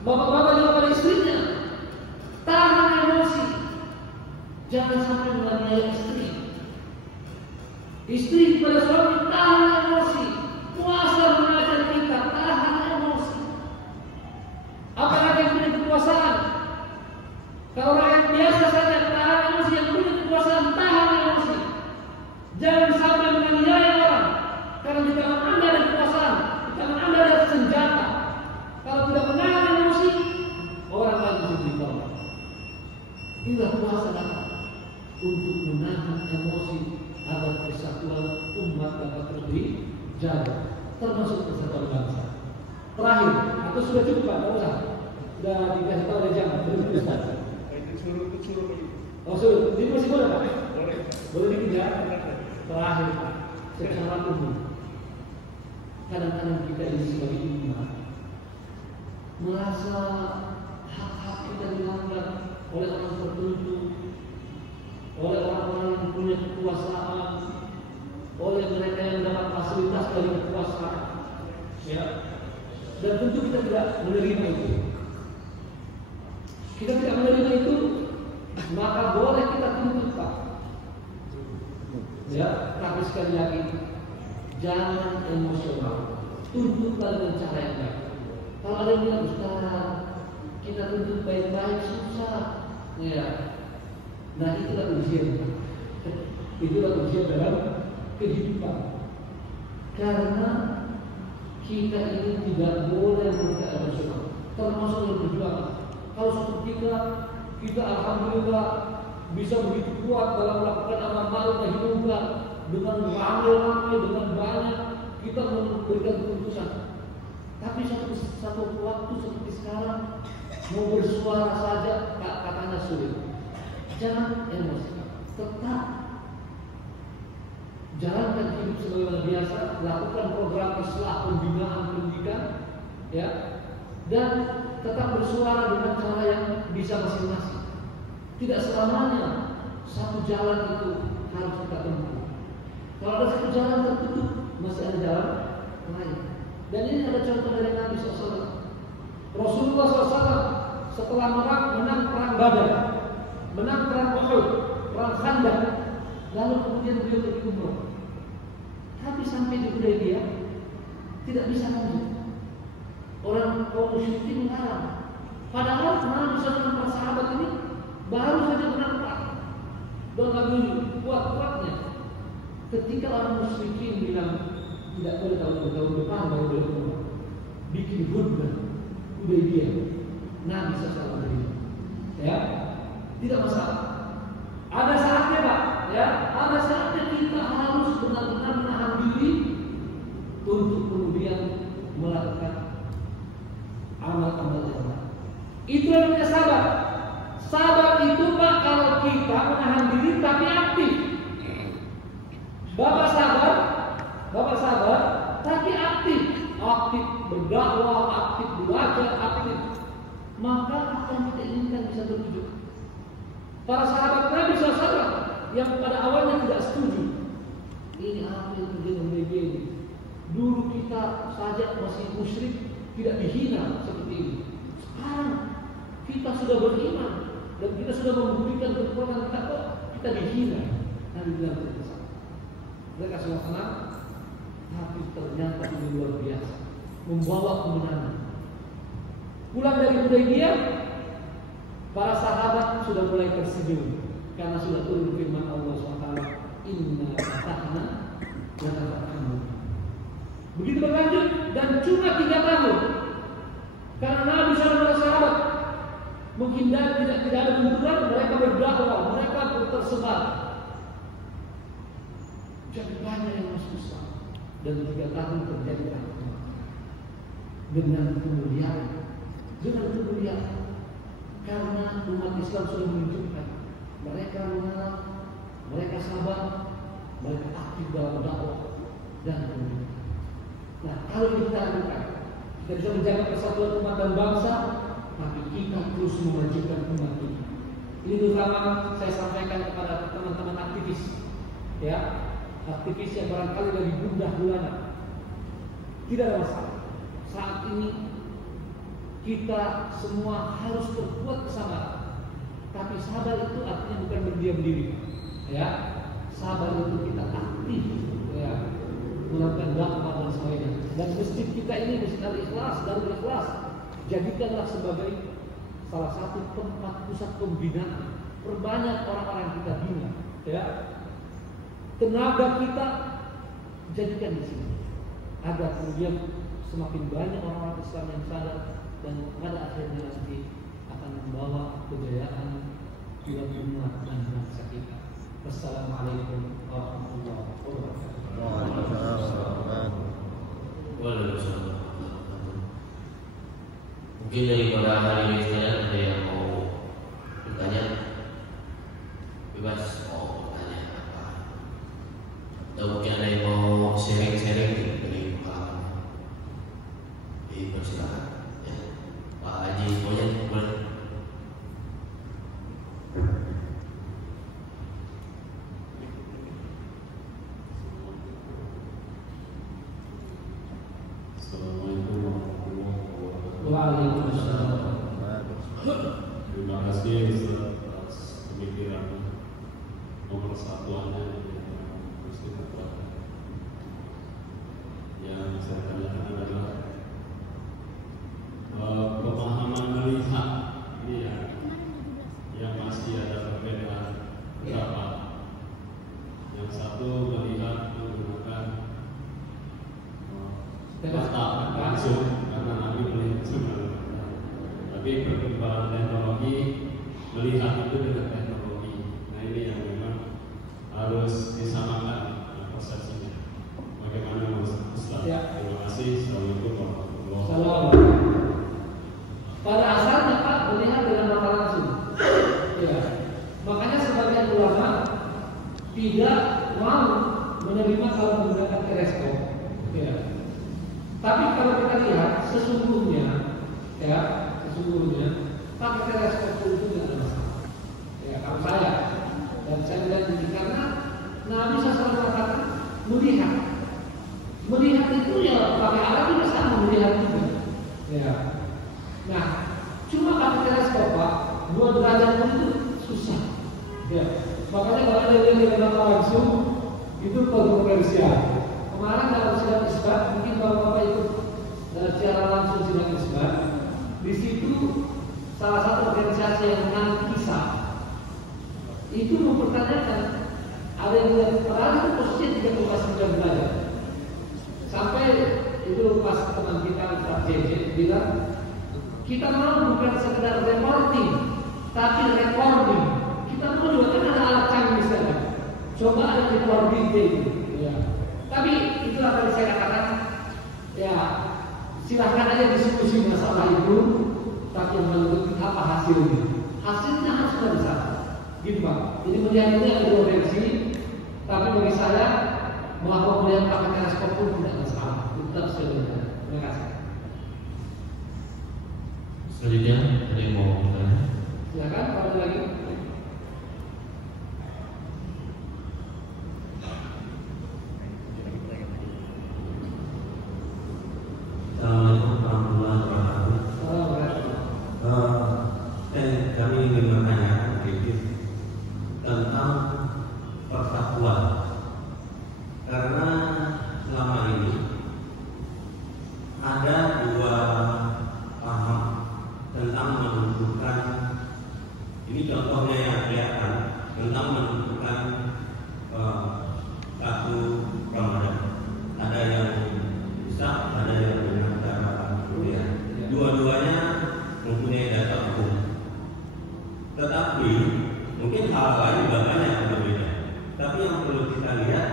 Bapak-bapak juga pada istrinya, tahan emosi, jangan sampai menganiaya istri. Istri kepada suami, tahan emosi. Puasa mengajar kita, tahan emosi. Apalagi yang punya kekuasaan, kalau rakyat biasa saja tahan emosi, yang punya kekuasaan tahan emosi. Jangan sampai menganiaya orang, karena di tangan Anda ada kekuasaan, di tangan Anda ada senjata. Kalau tidak menahan emosi, orang lain bisa dibawa. Inilah puasa datang untuk menahan emosi agar persatuan umat dapat terus dijaga, termasuk persatuan bangsa. Terakhir, atau sudah cukup Pak? Tidak usah. Sudah dikasih tahu dari jam. Belum Ustaz. Itu suruh. Oh suruh. Ini masih boleh Pak? Boleh dikit ya. Terakhir, secara umum, kadang-kadang kita ini sebagai umat merasa hak-hak kita dilanggar oleh orang tertentu, oleh orang-orang yang punya kekuasaan, oleh mereka yang mendapat fasilitas dari kekuasaan, ya. Dan tentu kita tidak menerima itu. Kita tidak menerima itu, maka boleh kita tuntut Pak. Ya, tapi sekali lagi, jangan emosional. Tuntutlah dengan cara yang baik. Kalau ada yang bilang Ustaz, kita tuntut baik-baik susah, ya. Nah itulah ujian, itulah ujian dalam kehidupan. Karena kita ini tidak boleh berkata emosional, termasuk yang berjuang. Kalau suatu kita alhamdulillah bisa begitu kuat dalam melakukan amal ma'ruf nahi munkar, dengan ramai-ramai, dengan banyak kita memberikan keputusan. Tapi satu waktu seperti sekarang mau bersuara saja katanya sulit. Jangan emosi, tetap jalankan hidup sebagaimana biasa, lakukan program islah pembinaan pendidikan, ya, dan tetap bersuara dengan cara yang bisa masing-masing. Tidak selamanya satu jalan itu harus kita tempuh. Kalau ada satu jalan tertutup, masih ada jalan lain. Dan ini ada contoh dari Nabi SAW. Rasulullah SAW setelah menang perang Badar, menang perang Uhud, perang Khandaq, lalu kemudian beliau pergi umroh. Tapi sampai di Hudaybiyah tidak bisa lanjut. Orang kaum musyrikin melarang. Padahal Nabi SAW para sahabat ini baru saja menang perang dan lagi kuat-kuatnya. Ketika orang musyrikin bilang tidak boleh tahun depan baru boleh umroh, bikin khutbah Hudaybiyah, Nabi SAW beriman. Ya, tidak masalah. Ada saatnya Pak, ya, ada saatnya kita harus benar-benar menahan diri untuk kemudian melakukan amal-amal yang baik. Itu yang namanya sabar. Sabar itu Pak kalau kita menahan diri tapi aktif. Bapak sabar tapi aktif berdakwah, aktif belajar, aktif, maka apa yang kita inginkan bisa terwujud. Para sahabat Nabi SAW yang pada awalnya tidak setuju, ini apa yang terjadi dengan ini? Dulu kita saja masih musyrik, tidak dihina seperti ini. Sekarang kita sudah beriman dan kita sudah membuktikan kekuatan kita, kok kita dihina. Nabi bilang tidak salah. Mereka semua senang, tapi ternyata ini luar biasa, membawa kemenangan. Pulang dari Hudaybiyah, para sahabat sudah mulai tersenyum karena sudah turun firman Allah SWT, Inna fatahna laka fathan mubina. Begitu berlanjut dan cuma 3 tahun, karena Nabi SAW sahabat menghindari tidak ada benturan, mereka berdakwah, mereka tersebar. Jadi banyak yang masuk Islam dan 3 tahun terjadi perang dengan kemuliaan, karena umat Islam sudah menunjukkan mereka mengenal, mereka sabar, mereka aktif dalam dakwah dan kemudian. Nah, kalau kita lakukan, kita bisa menjaga persatuan umat dan bangsa, tapi kita terus memajukan umat ini. Ini terutama saya sampaikan kepada teman-teman aktivis, ya. Aktivis yang barangkali dari gundah gulana, tidak ada masalah. Saat ini kita semua harus berbuat kesabaran. Tapi sabar itu artinya bukan berdiam diri, ya. Sabar itu kita aktif, ya, melakukan dakwah dan sebagainya. Dan masjid kita ini masjid Al-Ikhlas, Darul Ikhlas, jadikanlah sebagai salah satu tempat pusat pembinaan. Perbanyak orang-orang yang kita bina, ya. Tenaga kita jadikan di sini agar kemudian semakin banyak orang-orang Islam yang sadar dan pada akhirnya nanti akan membawa kejayaan dalam umat dan bangsa kita. Wassalamualaikum warahmatullahi wabarakatuh. Waalaikumsalam. Mungkin daripada hari ini sekalian ada yang mau bertanya, bebas mau bertanya apa, atau mungkin ada yang mau sharing-sharing dari pengalaman. Persilakan, ya. Pak Haji semuanya boleh. Assalamualaikum warahmatullahi wabarakatuh. Waalaikumsalam. Terima kasih atas pemikiran nomor satuannya yang mesti terbuat. Yang saya tanyakan adalah pemahaman melihat ini yang masih ada perbedaan berapa. Yang satu melihat menggunakan mata langsung karena Nabi melihat sebenarnya. Tapi perkembangan teknologi melihat itu dengan teknologi. Nah ini yang memang harus disamakan persepsinya. Bagaimana Mas Islam? Terima kasih. Assalamualaikum warahmatullahi wabarakatuh. Pada asalnya Pak melihat dengan mata langsung, ya. Makanya sebagian ulama tidak mau menerima kalau menggunakan teleskop, ya. Tapi kalau kita lihat sesungguhnya, ya, pakai teleskop itu tidak ada masalah. Ya, kalau saya dan saya melihat ini karena Nabi SAW mengatakan melihat itu ya pakai alat juga sama melihat juga, ya. Nah, cuma pakai teleskop Pak, 2 derajat pun itu susah. Ya, makanya kalau ada yang tidak langsung itu kontroversial. Kemarin dalam sidang isbat, mungkin bapak-bapak ikut secara langsung sidang isbat. Di situ salah satu organisasi yang menang kisah itu mempertanyakan, ada yang bilang padahal itu posisinya 3,9 derajat. Sampai itu pas teman kita Ustaz JJ bilang, kita mau bukan sekedar reporting, tapi recording. Kita mau juga kan ada alat canggih misalnya. Coba ada recording itu. Ya. Tapi itulah tadi saya katakan, ya silahkan aja diskusi masalah itu. Tapi yang paling penting apa hasilnya? Hasilnya harus sudah besar. Gitu Pak. Jadi melihat ini ada dua versi. Tapi bagi saya melakukan melihat pakai teleskop pun tidak masalah. Itu tetap sebenarnya. Terima kasih. Selanjutnya ada yang mau bertanya? Silakan, kalau ada lagi. Assalamualaikum warahmatullahi wabarakatuh. Kami ingin bertanya sedikit tentang persatuan, karena selama ini ada dua paham tentang menentukan, ini contohnya yang kelihatan tentang menentukan satu Ramadan. Ada yang bisa, ada yang dengan cara kuliah. Dua-duanya mempunyai dasar hukum. Tetapi mungkin hal lain juga banyak yang berbeda. Tapi yang perlu kita lihat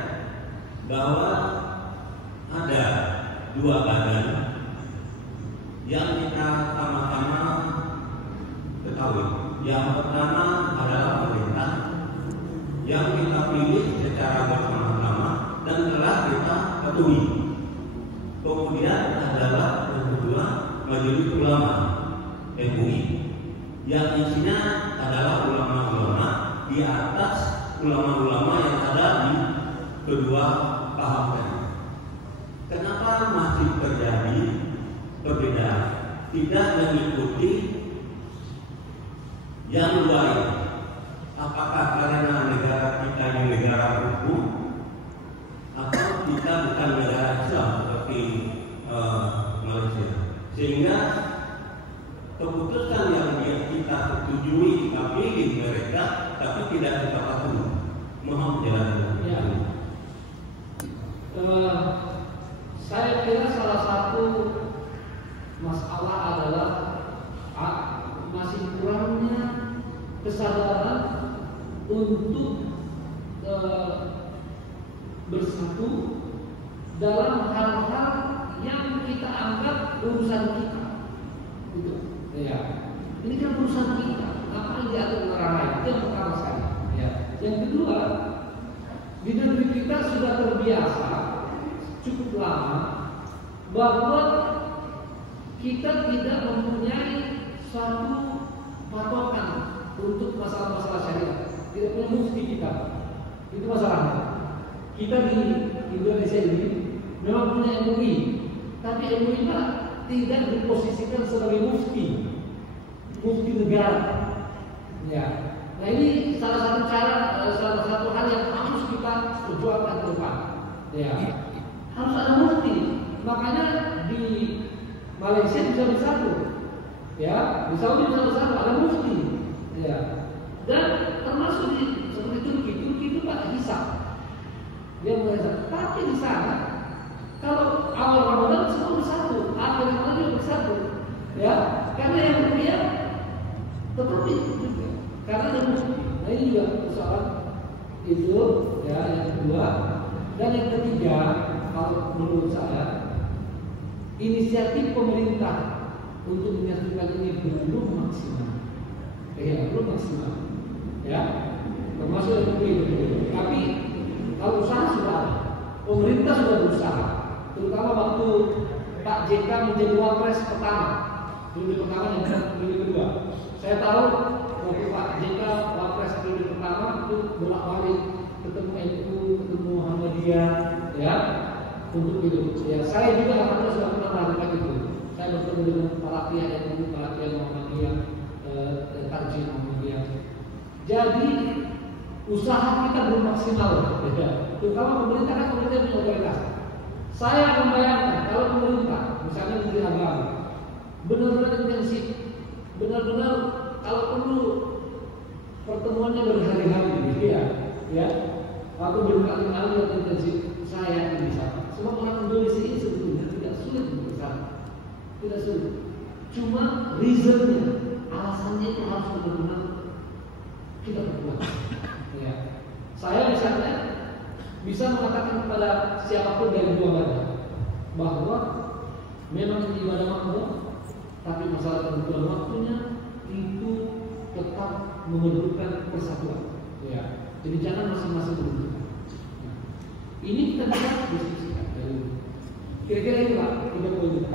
bahwa ada dua badan yang kita sama-sama ketahui. Yang pertama adalah pemerintah yang kita pilih secara bersama-sama dan telah kita ketahui. Kemudian adalah yang kedua Majelis Ulama MUI yang isinya adalah ulama-ulama di atas ulama-ulama yang ada di kedua paham tadi. Kenapa masih terjadi perbedaan? Tidak mengikuti yang dua ini. Apakah karena negara kita ini negara hukum atau kita bukan negara Islam seperti Malaysia, sehingga keputusan yang kita setujui kita pilih mereka tapi tidak kita patuhi? Mohon penjelasan. Ya. Saya kira salah satu masalah adalah masih kurangnya kesadaran untuk bersatu dalam hal-hal yang kita anggap urusan kita. Gitu. Ya. Ini kan urusan kita. Apa yang diatur orang lain? Itu yang pertama sekali. Ya. Yang kedua, di negeri kita sudah terbiasa cukup lama bahwa kita tidak mempunyai suatu patokan untuk masalah-masalah syariat. Tidak punya mufti kita. Itu masalahnya. Kita di Indonesia ini memang punya MUI, tapi MUI tidak diposisikan sebagai mufti negara. Ya. Nah ini salah satu cara, salah satu hal yang harus kita perjuangkan ke depan. Ya. Harus ada mufti. Makanya di Malaysia bisa bersatu. Ya, di Saudi bisa bersatu, ada mufti. Ya. Dan termasuk di seperti Turki itu Pak hisab. Dia merasa, tapi di sana kalau awal Ramadan semua bersatu, akhir Ramadan juga bersatu, ya, karena yang mulia tetapi juga karena ada mufti. Nah ini juga persoalan itu, ya, yang kedua. Dan yang ketiga, kalau menurut saya inisiatif pemerintah untuk menyatukan ini belum maksimal, ya, belum maksimal, ya, termasuk yang begitu. Tapi kalau usaha sudah ada, pemerintah sudah berusaha, terutama waktu Pak JK menjadi wapres pertama, periode pertama dan periode kedua. Saya tahu waktu Pak JK wapres periode pertama itu bolak-balik ketemu NU, ketemu Muhammadiyah, ya, untuk itu. Ya, saya juga alhamdulillah sudah pernah melakukan itu. Saya bertemu dengan para pihak NU, para pihak Muhammadiyah, Tarjih Muhammadiyah. Jadi usaha kita belum maksimal. Ya. Kalau pemerintah kan pemerintah punya otoritas. Saya membayangkan kalau pemerintah, misalnya Menteri Agama, benar-benar intensif, benar-benar kalau perlu pertemuannya berhari-hari, ya, atau berkali-kali yang intensif, saya yakin bisa. Semua orang Indonesia ini sebetulnya tidak sulit untuk bersama, tidak sulit. Cuma reasonnya, alasannya itu harus benar-benar kita perkuat. Ya. Saya misalnya bisa mengatakan kepada siapapun dari dua badan bahwa memang ini ibadah makmur, tapi masalah ketentuan waktunya itu tetap memerlukan persatuan. Ya. Jadi jangan masing-masing menentukan. Nah, ini kita bisa diskusikan. Kira-kira itu Pak, 3 poin.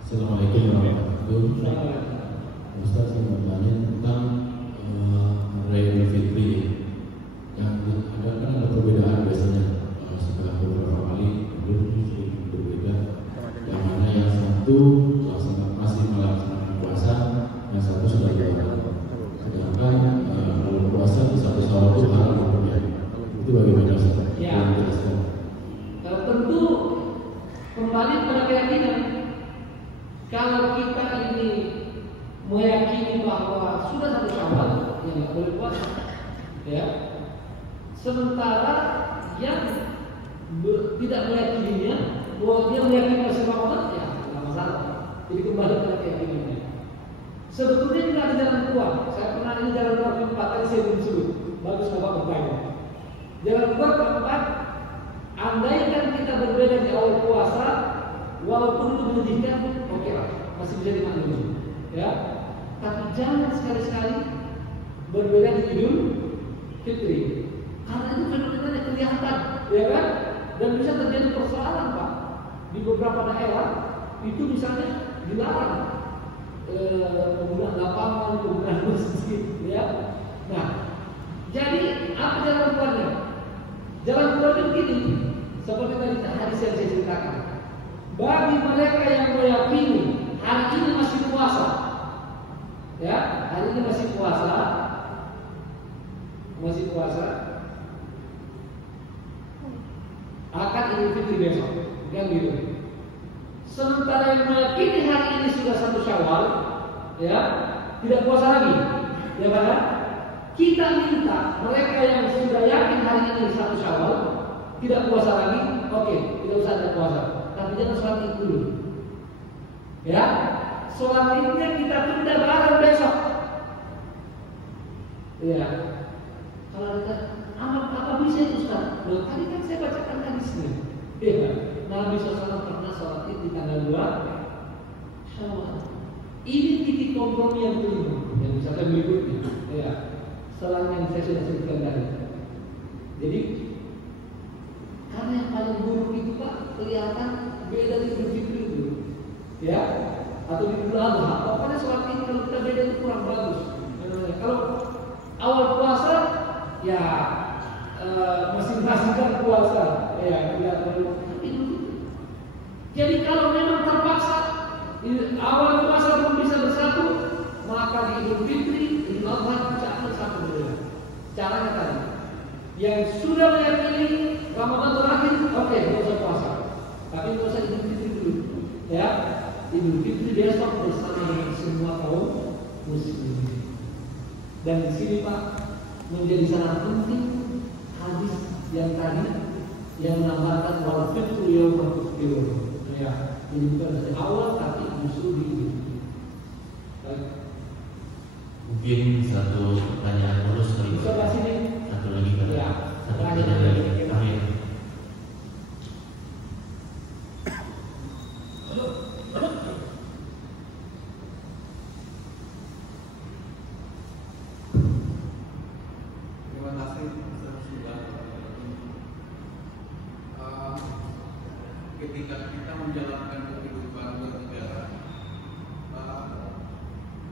Assalamualaikum warahmatullahi wabarakatuh. Ustaz, saya mau tanya tentang Raya Idul Fitri. Yang ada perbedaan biasanya setelah beberapa kali sedikit berbeda. Yang mana yang satu masih melaksanakan puasa, yang satu sudah jalan. Sedangkan kalau puasa di satu Syawal itu haram hukumnya. Itu bagaimana Ustaz? Ya. Tentu kembali pada keyakinan. Kalau kita ini meyakini bahwa sudah 1 Syawal yang tidak boleh puasa, ya. Sementara yang tidak meyakininya, bahwa dia meyakini masih Ramadan, ya tidak masalah. Jadi kembali pada keyakinannya. Sebetulnya tidak ada jalan keluar. Saya pernah ini jalan keluar keempat, tadi saya belum sebut. Bagus Bapak bertanya. Jalan keluar keempat, andaikan kita berbeda di awal puasa, walaupun itu menyedihkan, oke lah, masih bisa dimaklumi, ya. Tapi jangan sekali-sekali berbeda di Idul Fitri, karena itu fenomenanya kelihatan, ya kan? Dan bisa terjadi persoalan Pak. Di beberapa daerah itu misalnya dilarang penggunaan lapangan, penggunaan masjid, ya. Nah, jadi apa jalan keluarnya? Jalan keluarnya begini, seperti tadi hadis yang saya ceritakan. Bagi mereka yang meyakini hari ini masih puasa, ya, hari ini masih puasa, akan Idul Fitri besok, kan gitu. Sementara yang meyakini hari ini sudah 1 Syawal, ya, tidak puasa lagi, ya kan? Kita minta mereka yang sudah yakin hari ini 1 Syawal tidak puasa lagi, oke, tidak usah ada puasa. Tapi jangan sholat Id dulu, ya. Sholat Idnya kita tunda bareng besok, ya. Kalau ada apa bisa itu Ustaz? Loh, tadi kan saya bacakan hadisnya, ya. Nabi SAW pernah sholat Id di tanggal 2 Syawal. Ini titik kompromi yang kelima, yang misalkan berikutnya, ya. Selain yang saya sudah sebutkan tadi. Jadi karena yang paling buruk itu Pak kelihatan beda di Idul Fitri itu, ya, atau di Idul Adha. Pokoknya sholat ini kalau kita beda itu kurang bagus. Kalau awal puasa, ya masing-masing kan puasa, ya tidak perlu. Jadi kalau memang terpaksa awal puasa belum bisa bersatu, maka di Idul Fitri, Idul Adha jangan satu berbeda. Caranya tadi, yang sudah meyakini Ramadan terakhir, oke, tidak usah puasa. Tapi tidak usah Idul Fitri dulu, ya. Idul Fitri besok bersama dengan semua kaum muslimin. Dan di sini Pak menjadi sangat penting hadis yang tadi yang menambahkan wal fitru yauma tufṭirun. Ya, ini bukan dari awal tapi justru di Idul Fitri. Baik. Mungkin satu pertanyaan terus kali. Bisa bahas ini. Satu lagi Pak. Ya. Satu pertanyaan lagi. Amin. Terima kasih sudah. Ketika kita menjalankan kehidupan bernegara,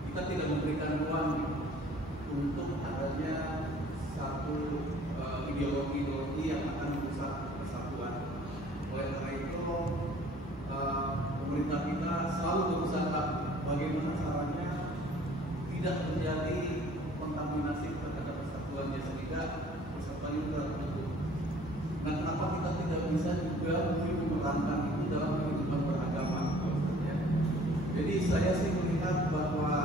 kita tidak memberikan ruang untuk adanya satu ideologi yang akan merusak persatuan. Oleh karena itu, pemerintah kita selalu berusaha bagaimana caranya tidak terjadi terkontaminasi terhadap persatuannya sehingga persatuannya juga terbentuk. Nah, kenapa kita tidak bisa juga memerankan itu dalam kehidupan beragama? Ya. Jadi saya sih melihat bahwa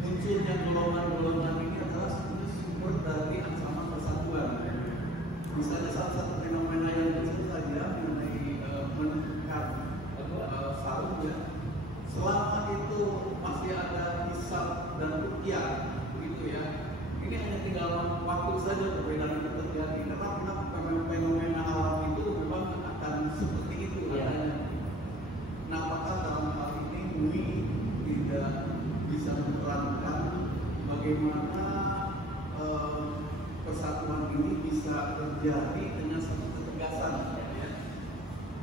munculnya golongan-golongan ini adalah sebenarnya sumber dari ancaman persatuan. Misalnya salah satu fenomena yang kecil saja mengenai meningkat sarung ya. Selama itu masih ada hisab dan ruqyah, begitu ya. Ini hanya tinggal waktu saja perbedaan itu terjadi. Karena fenomena alam itu memang akan seperti itu adanya. Nah, apakah dalam hal ini MUI tidak bisa menerangkan bagaimana persatuan ini bisa terjadi dengan satu ketegasan, ya.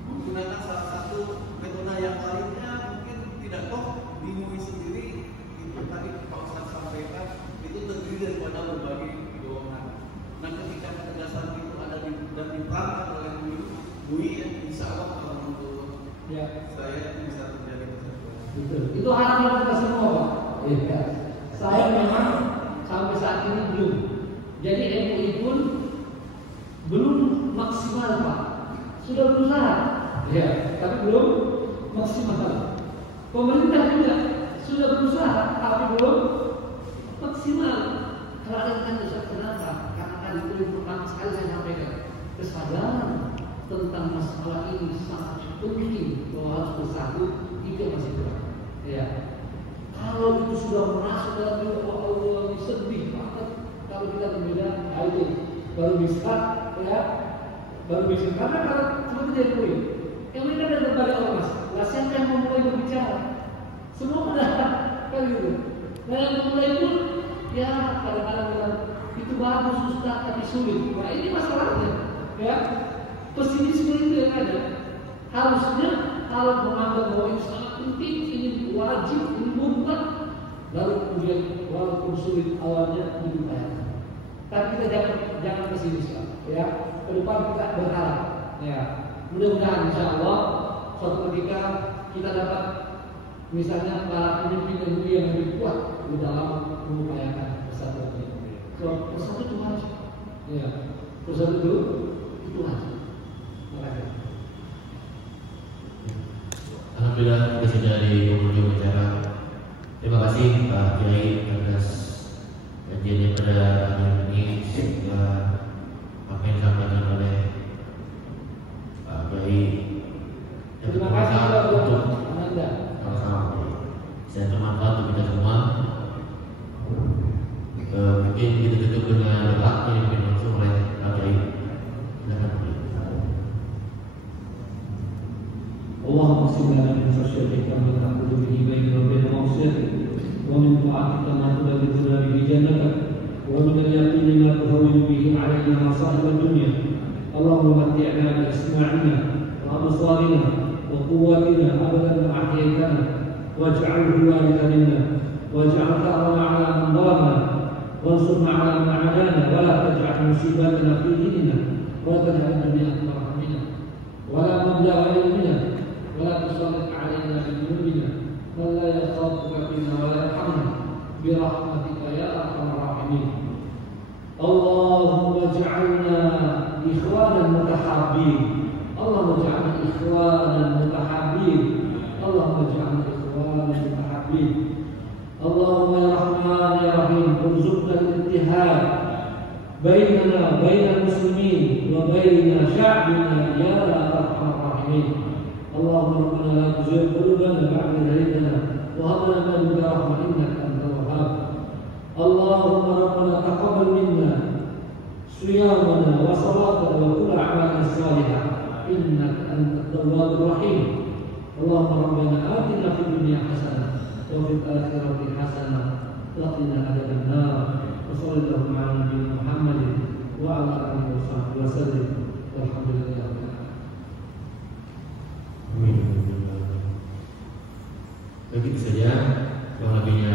Menggunakan salah satu metode yang lainnya mungkin tidak kok di MUI sendiri itu tadi Pak Ustaz sampaikan itu terdiri daripada berbagai golongan. Nah, ketika ketegasan itu ada dan diterangkan oleh MUI ya, insya Allah kalau menurut saya bisa terjadi persatuan. Betul. Itu harapan kita semua, Pak. Ya. Saya memang sampai saat ini belum. Jadi MUI pun belum maksimal, Pak. Sudah berusaha, ya, tapi belum maksimal. Pemerintah juga sudah berusaha, tapi belum maksimal. Karena bisa kenapa? Karena tadi itu pertama sekali saya sampaikan kesadaran tentang masalah ini sangat penting bahwa harus bersatu itu masih kurang. Ya, kalau itu sudah masuk dalam diri Allah sedih banget. Kalau kita berbeda, itu baru bisa, ya, baru bisa. Karena kalau cuma tidak MUI, yang ini ada berbagai ormas. Lah siapa yang memulai berbicara? Semua sudah kan gitu. Nah yang memulai pun, ya kadang-kadang bilang itu bagus Ustaz tapi sulit. Nah ini masalahnya, ya. Pesimisme itu yang ada. Harusnya kalau menganggap bahwa ini sangat penting, ini wajib, ini mutlak, lalu kemudian walaupun sulit awalnya diupayakan. Tapi kita jangan pesimis, ya. Ke depan kita berharap, ya. Mudah-mudahan insya Allah suatu ketika kita dapat misalnya para pemimpin MUI yang lebih kuat di dalam mengupayakan persatuan ini. So, persatu itu wajib, ya. Persatu itu wajib. Makasih. Alhamdulillah kita sudah di penghujung acara. Terima kasih Pak Kiai atas kajiannya pada hari ini. Sehingga apa yang disampaikan oleh Pak Kiai Terima kasih untuk Anda. Saya bermanfaat untuk kita semua. Mungkin kita tutup dengan doa yang mungkin langsung oleh Pak Kiai. اللهم اقسم لنا من خشيتك ما تحول به بيننا وبين معصيتك ومن طاعتك ما تبلغنا به جنتك ومن اليقين ما تهون به علينا مصائب الدنيا اللهم متعنا باسماعنا وابصارنا وقواتنا ابدا ما احييتنا واجعله وارثا منا واجعل ثارنا على من ظلمنا وانصرنا على من عادانا ولا تجعل مصيبتنا في ديننا ولا تجعل الدنيا اكبر همنا ولا مبلغ علمنا ولا تسلط علينا بذنوبنا من لا يخافك فينا ولا يرحمنا برحمتك يا ارحم الراحمين اللهم اجعلنا اخوانا متحابين اللهم اجعلنا اخوانا متحابين اللهم اجعلنا اخوانا متحابين اللهم يا رحمن يا رحيم ارزقنا الاتحاد بيننا وبين المسلمين وبين شعبنا يا ارحم الراحمين اللهم ربنا لا تزغ قلوبنا بعد إذ هديتنا وهب لنا من لدنك رحمة إنك أنت الوهاب اللهم ربنا تقبل منا صيامنا وصلاتنا وكل أعمالنا الصالحة إنك أنت التواب الرحيم اللهم ربنا آتنا في الدنيا حسنة وفي الآخرة حسنة وقنا عذاب النار وصلى اللهم على نبينا محمد وعلى آله وصحبه وسلم والحمد لله رب العالمين. Begitu saja, kurang lebihnya